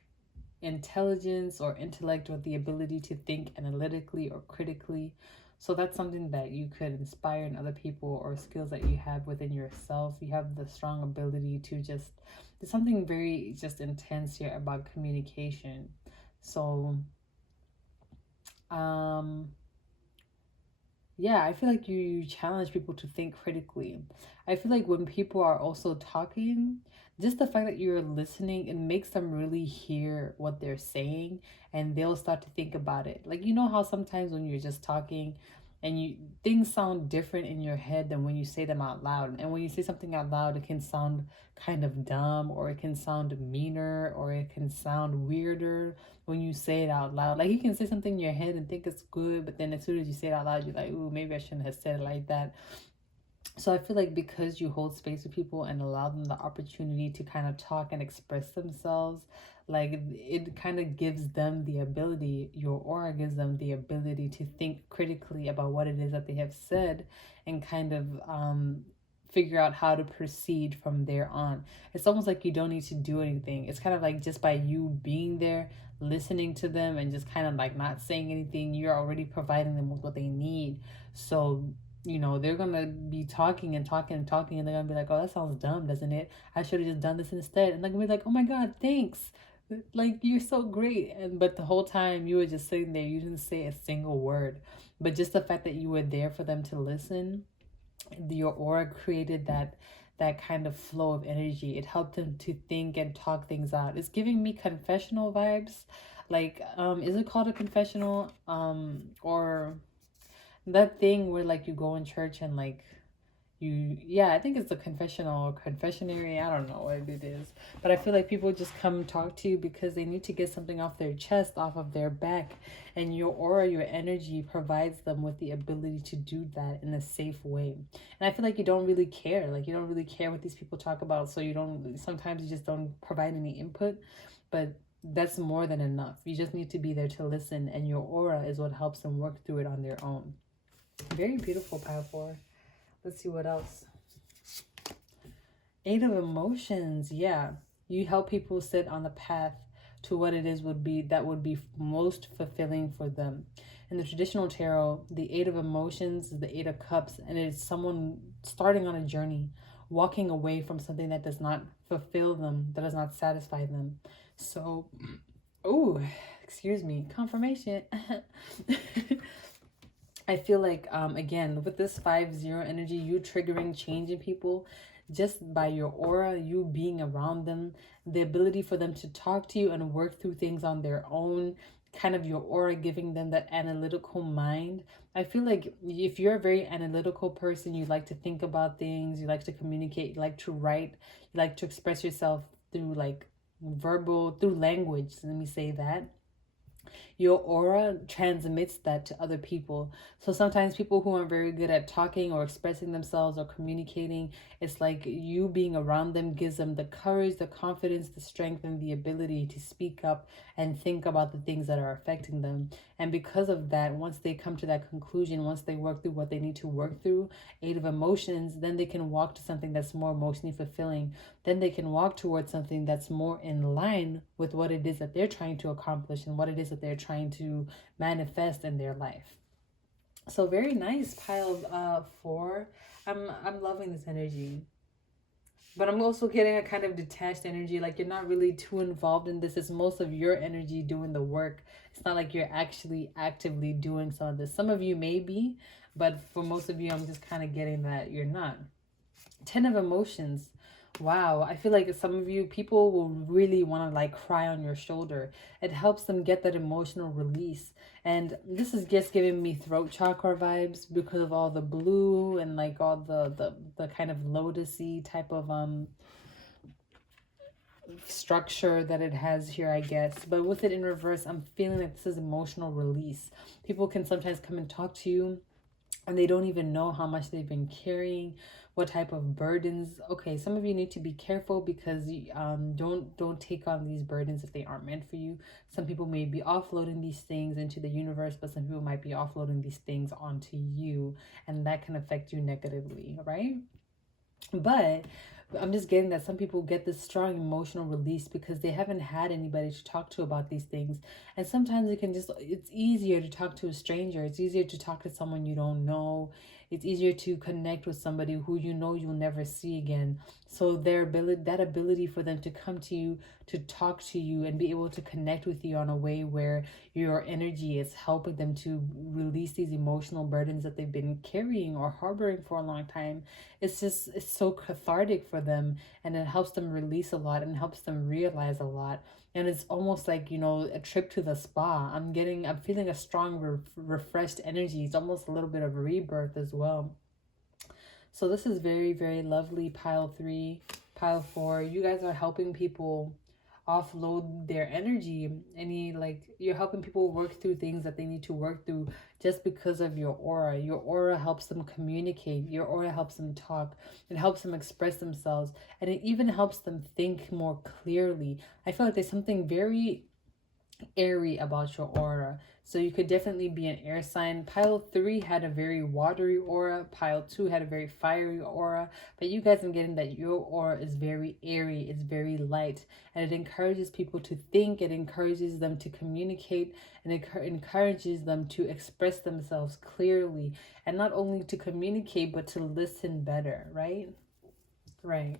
intelligence or intellect, with the ability to think analytically or critically. So that's something that you could inspire in other people, or skills that you have within yourself. You have the strong ability to just, there's something very just intense here about communication. So yeah, I feel like you challenge people to think critically. I feel like when people are also talking, just the fact that you're listening, it makes them really hear what they're saying, and they'll start to think about it. Like, you know how sometimes when you're just talking and things sound different in your head than when you say them out loud. And when you say something out loud, it can sound kind of dumb, or it can sound meaner, or it can sound weirder when you say it out loud. Like, you can say something in your head and think it's good, but then as soon as you say it out loud, you're like, ooh, maybe I shouldn't have said it like that. So I feel like because you hold space with people and allow them the opportunity to kind of talk and express themselves, like, it kind of gives them the ability, your aura gives them the ability to think critically about what it is that they have said, and kind of figure out how to proceed from there on. It's almost like you don't need to do anything. It's kind of like, just by you being there, listening to them, and just kind of like not saying anything, you're already providing them with what they need. So they're gonna be talking and talking and talking, and they're gonna be like, oh, that sounds dumb, doesn't it? I should have just done this instead. And they're gonna be like, oh my God, thanks. Like, you're so great. But the whole time you were just sitting there, you didn't say a single word. But just the fact that you were there for them to listen, your aura created that kind of flow of energy. It helped them to think and talk things out. It's giving me confessional vibes. Like, is it called a confessional? Or that thing where like you go in church and like yeah, I think it's a confessional or confessionary. I don't know what it is, but I feel like people just come talk to you because they need to get something off their chest, off of their back, and your aura, your energy provides them with the ability to do that in a safe way. And I feel like you don't really care, like you don't really care what these people talk about, so you don't, sometimes you just don't provide any input, but that's more than enough. You just need to be there to listen, and your aura is what helps them work through it on their own. Very beautiful, pile 4. Let's see what else. 8 of emotions. Yeah, you help people sit on the path to what it is would be that would be most fulfilling for them. In the traditional tarot, the 8 of emotions is the 8 of cups, and it's someone starting on a journey, walking away from something that does not fulfill them, that does not satisfy them. So, oh, excuse me, confirmation. I feel like, again, with this 5-0 energy, you triggering change in people just by your aura, you being around them, the ability for them to talk to you and work through things on their own, kind of your aura giving them that analytical mind. I feel like if you're a very analytical person, you like to think about things, you like to communicate, you like to write, you like to express yourself through like through language. Let me say that your aura transmits that to other people. So sometimes people who aren't very good at talking or expressing themselves or communicating, it's like you being around them gives them the courage, the confidence, the strength, and the ability to speak up and think about the things that are affecting them. And because of that, once they come to that conclusion, once they work through what they need to work through, 8 of emotions, then they can walk to something that's more emotionally fulfilling. Then they can walk towards something that's more in line with what it is that they're trying to accomplish and what it is that they're trying to manifest in their life. So very nice, pile 4. I'm loving this energy. But I'm also getting a kind of detached energy, like you're not really too involved in this. It's most of your energy doing the work. It's not like you're actually actively doing some of this. Some of you may be, but for most of you, I'm just kind of getting that you're not. 10 of emotions. Wow, I feel like some of you, people will really want to like cry on your shoulder. It helps them get that emotional release. And this is just giving me throat chakra vibes because of all the blue and like all the kind of lotusy type of structure that it has here, I guess. But with it in reverse, I'm feeling like this is emotional release. People can sometimes come and talk to you and they don't even know how much they've been carrying, what type of burdens. Okay, some of you need to be careful because don't take on these burdens if they aren't meant for you. Some people may be offloading these things into the universe, but some people might be offloading these things onto you, and that can affect you negatively, right? But I'm just getting that some people get this strong emotional release because they haven't had anybody to talk to about these things. And sometimes it's easier to talk to a stranger. It's easier to talk to someone you don't know. It's easier to connect with somebody who you know you'll never see again. So that ability for them to come to you, to talk to you and be able to connect with you on a way where your energy is helping them to release these emotional burdens that they've been carrying or harboring for a long time. It's so cathartic for them, and it helps them release a lot and helps them realize a lot. And it's almost like, you know, a trip to the spa. I'm feeling a strong refreshed energy. It's almost a little bit of a rebirth as well. So this is very, very lovely, pile 3, pile 4. You guys are helping people offload their energy. You're helping people work through things that they need to work through just because of your aura. Your aura helps them communicate. Your aura helps them talk. It helps them express themselves. And it even helps them think more clearly. I feel like there's something very airy about your aura. So you could definitely be an air sign. Pile 3 had a very watery aura. Pile 2 had a very fiery aura. But you guys, I'm getting that your aura is very airy. It's very light. And it encourages people to think. It encourages them to communicate. And it encourages them to express themselves clearly. And not only to communicate, but to listen better, right? Right.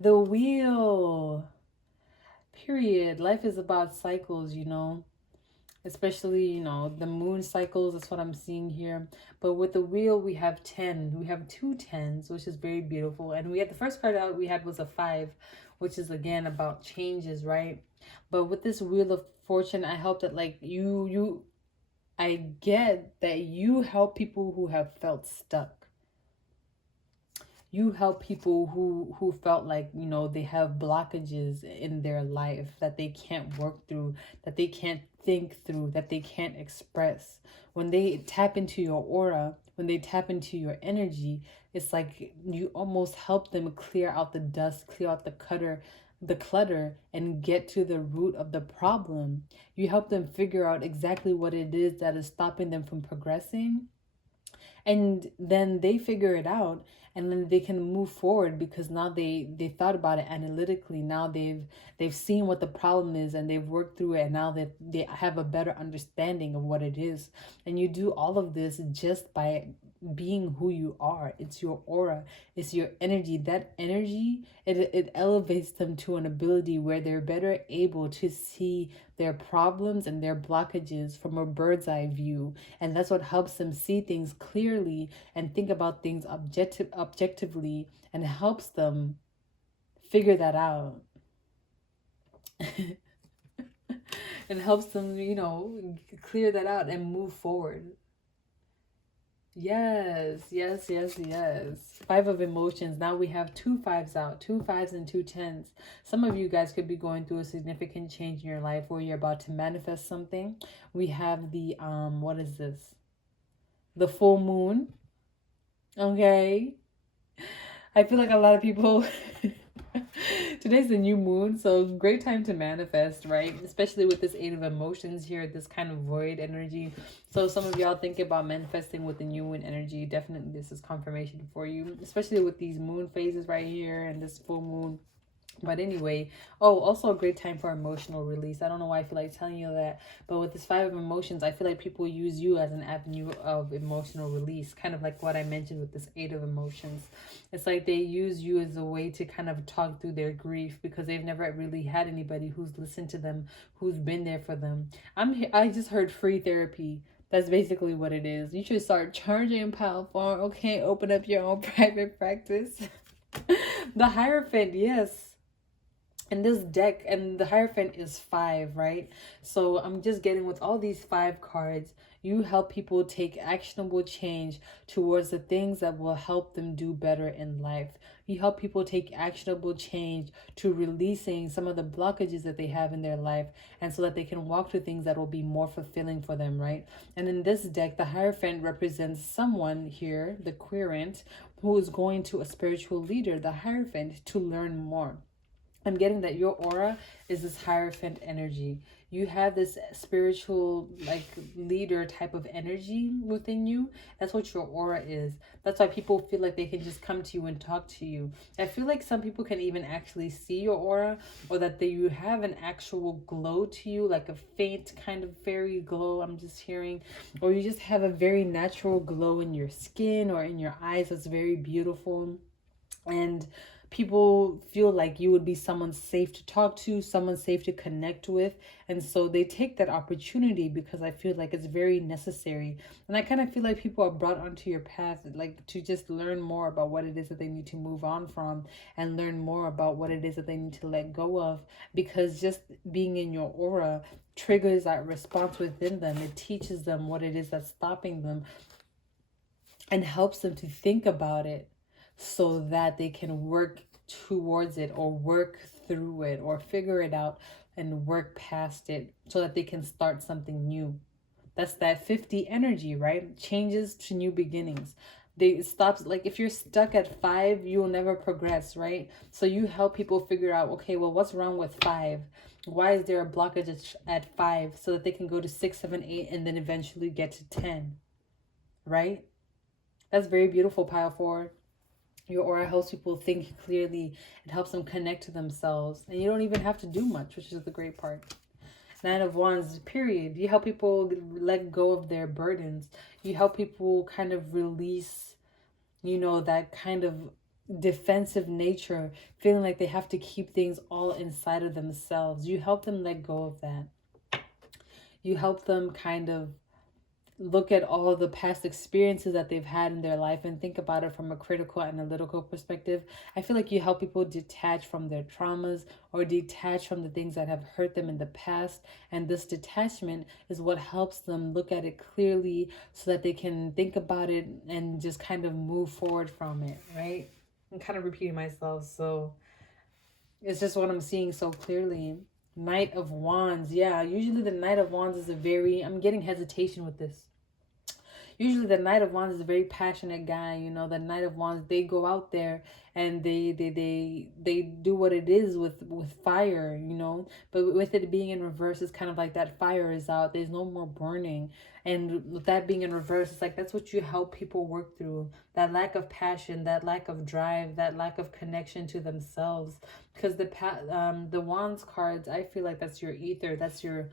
The wheel. Period. Life is about cycles, you know. especially, you know, the moon cycles. That's what I'm seeing here. But with the wheel, we have 10. We have two tens, which is very beautiful. And we had the first card out we had was a 5, which is again about changes, right? But with this wheel of fortune, I hope that like I get that you help people who have felt stuck. You help people who felt like, you know, they have blockages in their life that they can't work through, that they can't think through, that they can't express. When they tap into your aura, when they tap into your energy, it's like you almost help them clear out the dust, clear out the clutter, and get to the root of the problem. You help them figure out exactly what it is that is stopping them from progressing, and then they figure it out, and then they can move forward because now they thought about it analytically. Now they've seen what the problem is, and they've worked through it, and now that they have a better understanding of what it is. And you do all of this just by being who you are. It's your aura, it's your energy. That energy, it elevates them to an ability where they're better able to see their problems and their blockages from a bird's eye view. And that's what helps them see things clearly and think about things objectively, and helps them figure that out. And helps them, you know, clear that out and move forward. Yes, yes, yes, yes. 5 of emotions. Now we have 2 5s out, 2 5s and 2 10s. Some of you guys could be going through a significant change in your life where you're about to manifest something. We have the what is this? The full moon. Okay. I feel like a lot of people today's the new moon, so great time to manifest, right? Especially with this 8 of emotions here, this kind of void energy. So some of y'all think about manifesting with the new moon energy. Definitely this is confirmation for you, especially with these moon phases right here and this full moon. But anyway, oh, also a great time for emotional release. I don't know why I feel like telling you that, but with this 5 of emotions, I feel like people use you as an avenue of emotional release, kind of like what I mentioned with this 8 of emotions. It's like they use you as a way to kind of talk through their grief because they've never really had anybody who's listened to them, who's been there for them. I just heard free therapy. That's basically what it is. You should start charging powerful. Okay, open up your own private practice. The Hierophant, yes. And this deck, and the Hierophant is 5, right? So I'm just getting with all these 5 cards, you help people take actionable change towards the things that will help them do better in life. You help people take actionable change to releasing some of the blockages that they have in their life, and so that they can walk through things that will be more fulfilling for them, right? And in this deck, the Hierophant represents someone here, the Querent, who is going to a spiritual leader, the Hierophant, to learn more. I'm getting that your aura is this Hierophant energy. You have this spiritual, like, leader type of energy within you. That's what your aura is. That's why people feel like they can just come to you and talk to you. I feel like some people can even actually see your aura, or that you have an actual glow to you, like a faint kind of fairy glow, I'm just hearing. Or you just have a very natural glow in your skin or in your eyes that's very beautiful. And people feel like you would be someone safe to talk to, someone safe to connect with. And so they take that opportunity because I feel like it's very necessary. And I kind of feel like people are brought onto your path, like, to just learn more about what it is that they need to move on from, and learn more about what it is that they need to let go of. Because just being in your aura triggers that response within them. It teaches them what it is that's stopping them, and helps them to think about it, so that they can work towards it, or work through it, or figure it out and work past it, so that they can start something new. That's that 50 energy, right? Changes to new beginnings. They stops, like, if you're stuck at 5, you will never progress, right? So you help people figure out, okay, well, what's wrong with 5? Why is there a blockage at 5? So that they can go to 6, 7, 8, and then eventually get to 10, right? That's very beautiful, pile 4. Your aura helps people think clearly. It helps them connect to themselves. And you don't even have to do much, which is the great part. 9 of Wands, period. You help people let go of their burdens. You help people kind of release, you know, that kind of defensive nature, feeling like they have to keep things all inside of themselves. You help them let go of that. You help them kind of look at all the past experiences that they've had in their life and think about it from a critical analytical perspective. I feel like you help people detach from their traumas or detach from the things that have hurt them in the past, and this detachment is what helps them look at it clearly so that they can think about it and just kind of move forward from it, right? I'm kind of repeating myself, so it's just what I'm seeing so clearly. Knight of Wands. Yeah, usually the Knight of Wands is I'm getting hesitation with this. Usually the Knight of Wands is a very passionate guy. You know, the Knight of Wands, they go out there and they do what it is with fire, you know. But with it being in reverse, it's kind of like that fire is out. There's no more burning. And with that being in reverse, it's like that's what you help people work through. That lack of passion, that lack of drive, that lack of connection to themselves. Because the Wands cards, I feel like that's your ether, that's your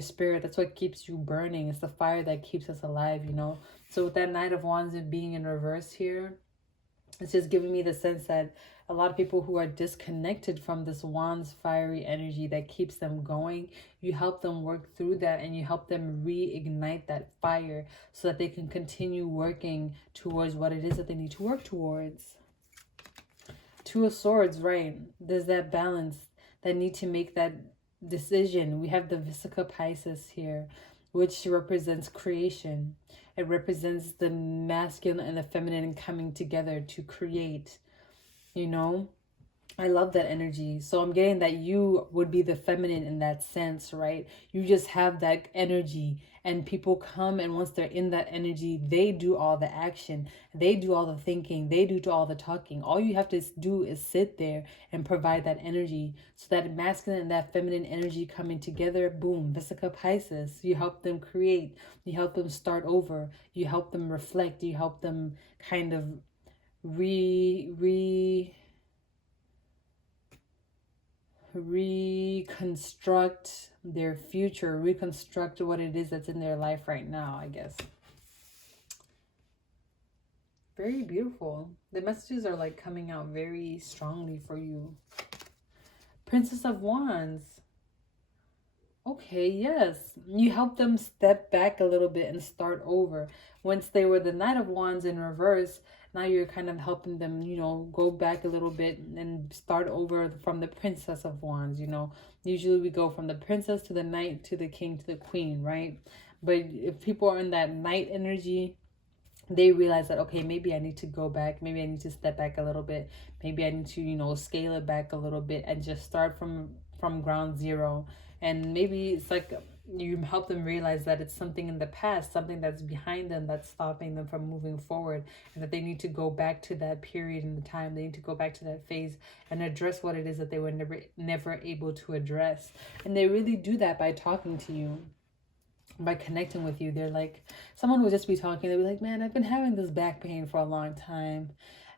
spirit. That's what keeps you burning. It's the fire that keeps us alive, you know. So with that Knight of Wands and being in reverse here, it's just giving me the sense that a lot of people who are disconnected from this Wands fiery energy that keeps them going, you help them work through that and you help them reignite that fire so that they can continue working towards what it is that they need to work towards. Two of Swords, right? There's that balance, that need to make that decision. We have the Vesica Pisces here, which represents creation. It represents the masculine and the feminine coming together to create, you know. I love that energy. So I'm getting that you would be the feminine in that sense, right? You just have that energy and people come, and once they're in that energy, they do all the action. They do all the thinking. They do all the talking. All you have to do is sit there and provide that energy. So that masculine and that feminine energy coming together, boom, Vesica Pisces. You help them create. You help them start over. You help them reflect. You help them kind of reconstruct their future, reconstruct what it is that's in their life right now, I guess. Very beautiful. The messages are like coming out very strongly for you. Princess of Wands. Okay, yes. You help them step back a little bit and start over. Once they were the Knight of Wands in reverse, now you're kind of helping them, you know, go back a little bit and start over from the Princess of Wands, you know. Usually we go from the Princess to the Knight to the King to the Queen, right? But if people are in that Knight energy, they realize that, okay, maybe I need to go back. Maybe I need to step back a little bit. Maybe I need to, you know, scale it back a little bit and just start from ground zero. And maybe it's like you help them realize that it's something in the past, something that's behind them that's stopping them from moving forward, and that they need to go back to that period in the time. They need to go back to that phase and address what it is that they were never able to address. And they really do that by talking to you, by connecting with you. They're like, someone would just be talking, they'd be like, man, I've been having this back pain for a long time.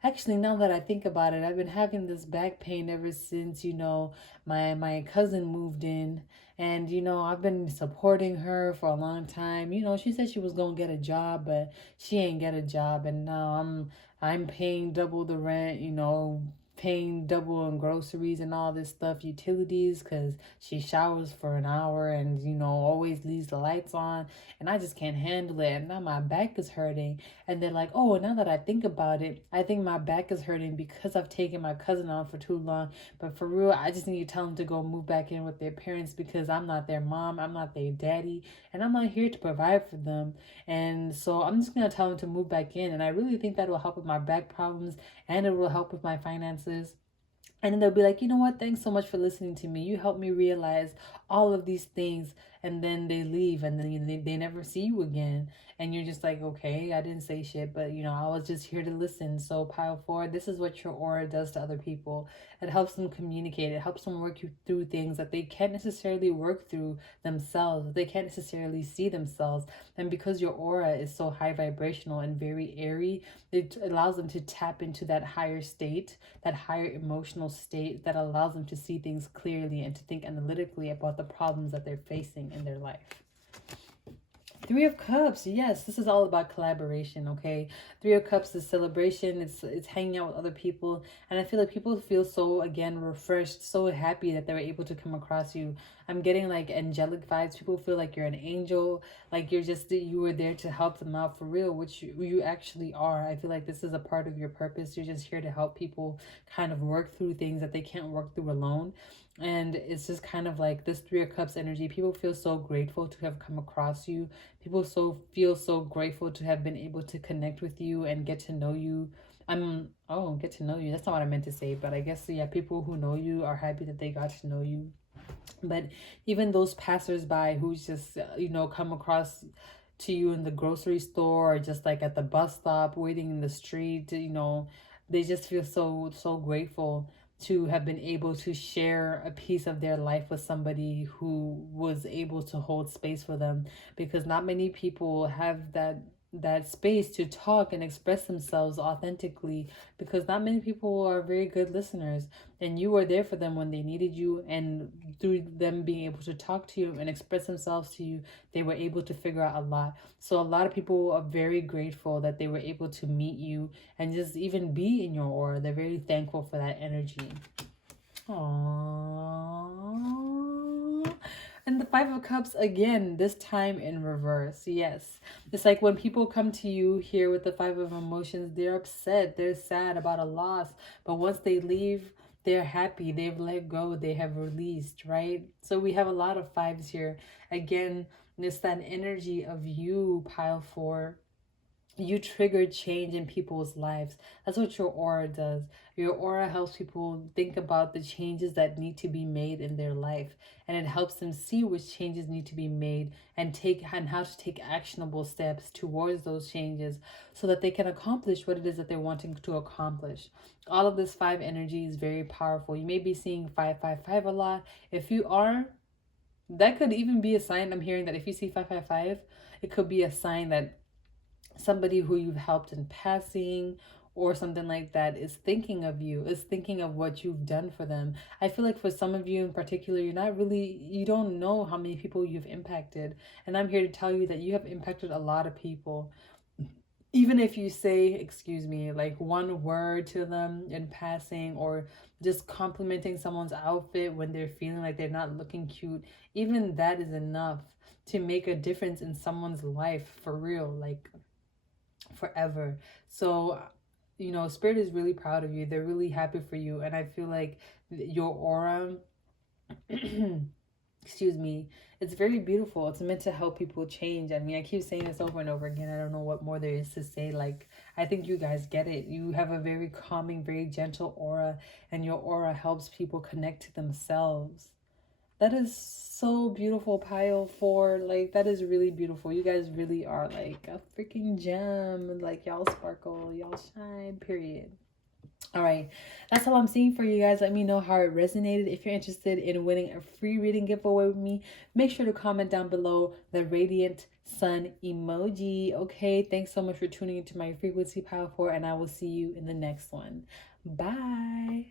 Actually, now that I think about it, I've been having this back pain ever since, you know, my cousin moved in. And, you know, I've been supporting her for a long time. You know, she said she was going to get a job, but she ain't get a job. And now I'm paying double the rent, you know, paying double on groceries and all this stuff, utilities, because she showers for an hour and, you know, always leaves the lights on, and I just can't handle it, and now my back is hurting. And they're like, oh, now that I think about it, I think my back is hurting because I've taken my cousin on for too long. But for real, I just need to tell them to go move back in with their parents because I'm not their mom, I'm not their daddy, and I'm not here to provide for them. And so I'm just going to tell them to move back in, and I really think that will help with my back problems, and it will help with my finances. And then they'll be like, you know what? Thanks so much for listening to me. You helped me realize all of these things. And then they leave, and then they never see you again. And you're just like, okay, I didn't say shit, but, you know, I was just here to listen. So pile forward, this is what your aura does to other people. It helps them communicate. It helps them work you through things that they can't necessarily work through themselves. They can't necessarily see themselves. And because your aura is so high vibrational and very airy, it allows them to tap into that higher state, that higher emotional state that allows them to see things clearly and to think analytically about the problems that they're facing in their life. Three of Cups, yes, this is all about collaboration, okay? Three of Cups is celebration, it's hanging out with other people, and I feel like people feel so, again, refreshed, so happy that they were able to come across you. I'm getting like angelic vibes. People feel like you're an angel, like you were there to help them out for real, which you actually are. I feel like this is a part of your purpose. You're just here to help people kind of work through things that they can't work through alone. And it's just kind of like this Three of Cups energy. People feel so grateful to have come across you. People feel so grateful to have been able to connect with you and get to know you. Get to know you. That's not what I meant to say, but I guess, yeah, people who know you are happy that they got to know you. But even those passersby who just, come across to you in the grocery store or just like at the bus stop, waiting in the street, they just feel so, so grateful to have been able to share a piece of their life with somebody who was able to hold space for them, because not many people have that space to talk and express themselves authentically, because not many people are very good listeners, and you were there for them when they needed you, and through them being able to talk to you and express themselves to you, they were able to figure out a lot. So a lot of people are very grateful that they were able to meet you and just even be in your aura. They're very thankful for that energy. Aww. And the Five of Cups again, this time in reverse. Yes. It's like when people come to you here with the Five of Emotions, they're upset, they're sad about a loss. But once they leave, they're happy, they've let go, they have released, right? So we have a lot of fives here. Again, it's that energy of you, pile four. You trigger change in people's lives. That's what your aura does. Your aura helps people think about the changes that need to be made in their life, and it helps them see which changes need to be made and how to take actionable steps towards those changes so that they can accomplish what it is that they're wanting to accomplish. All of this five energy is very powerful. You may be seeing 555 a lot. If you are, that could even be a sign. I'm hearing that if you see 555, it could be a sign that somebody who you've helped in passing or something like that is thinking of you, is thinking of what you've done for them. I feel like for some of you in particular, you don't know how many people you've impacted. And I'm here to tell you that you have impacted a lot of people. Even if you say, excuse me, like one word to them in passing, or just complimenting someone's outfit when they're feeling like they're not looking cute, even that is enough to make a difference in someone's life for real. Like, forever. So, Spirit is really proud of you. They're really happy for you. And I feel like your aura, excuse me, it's very beautiful. It's meant to help people change. I mean, I keep saying this over and over again. I don't know what more there is to say. Like, I think you guys get it. You have a very calming, very gentle aura, and your aura helps people connect to themselves. That is so beautiful, pile four. Like, that is really beautiful. You guys really are like a freaking gem. Like, y'all sparkle, y'all shine, period. All right, that's all I'm seeing for you guys. Let me know how it resonated. If you're interested in winning a free reading giveaway with me, make sure to comment down below the radiant sun emoji. Okay, thanks so much for tuning into my frequency, pile four, and I will see you in the next one. Bye.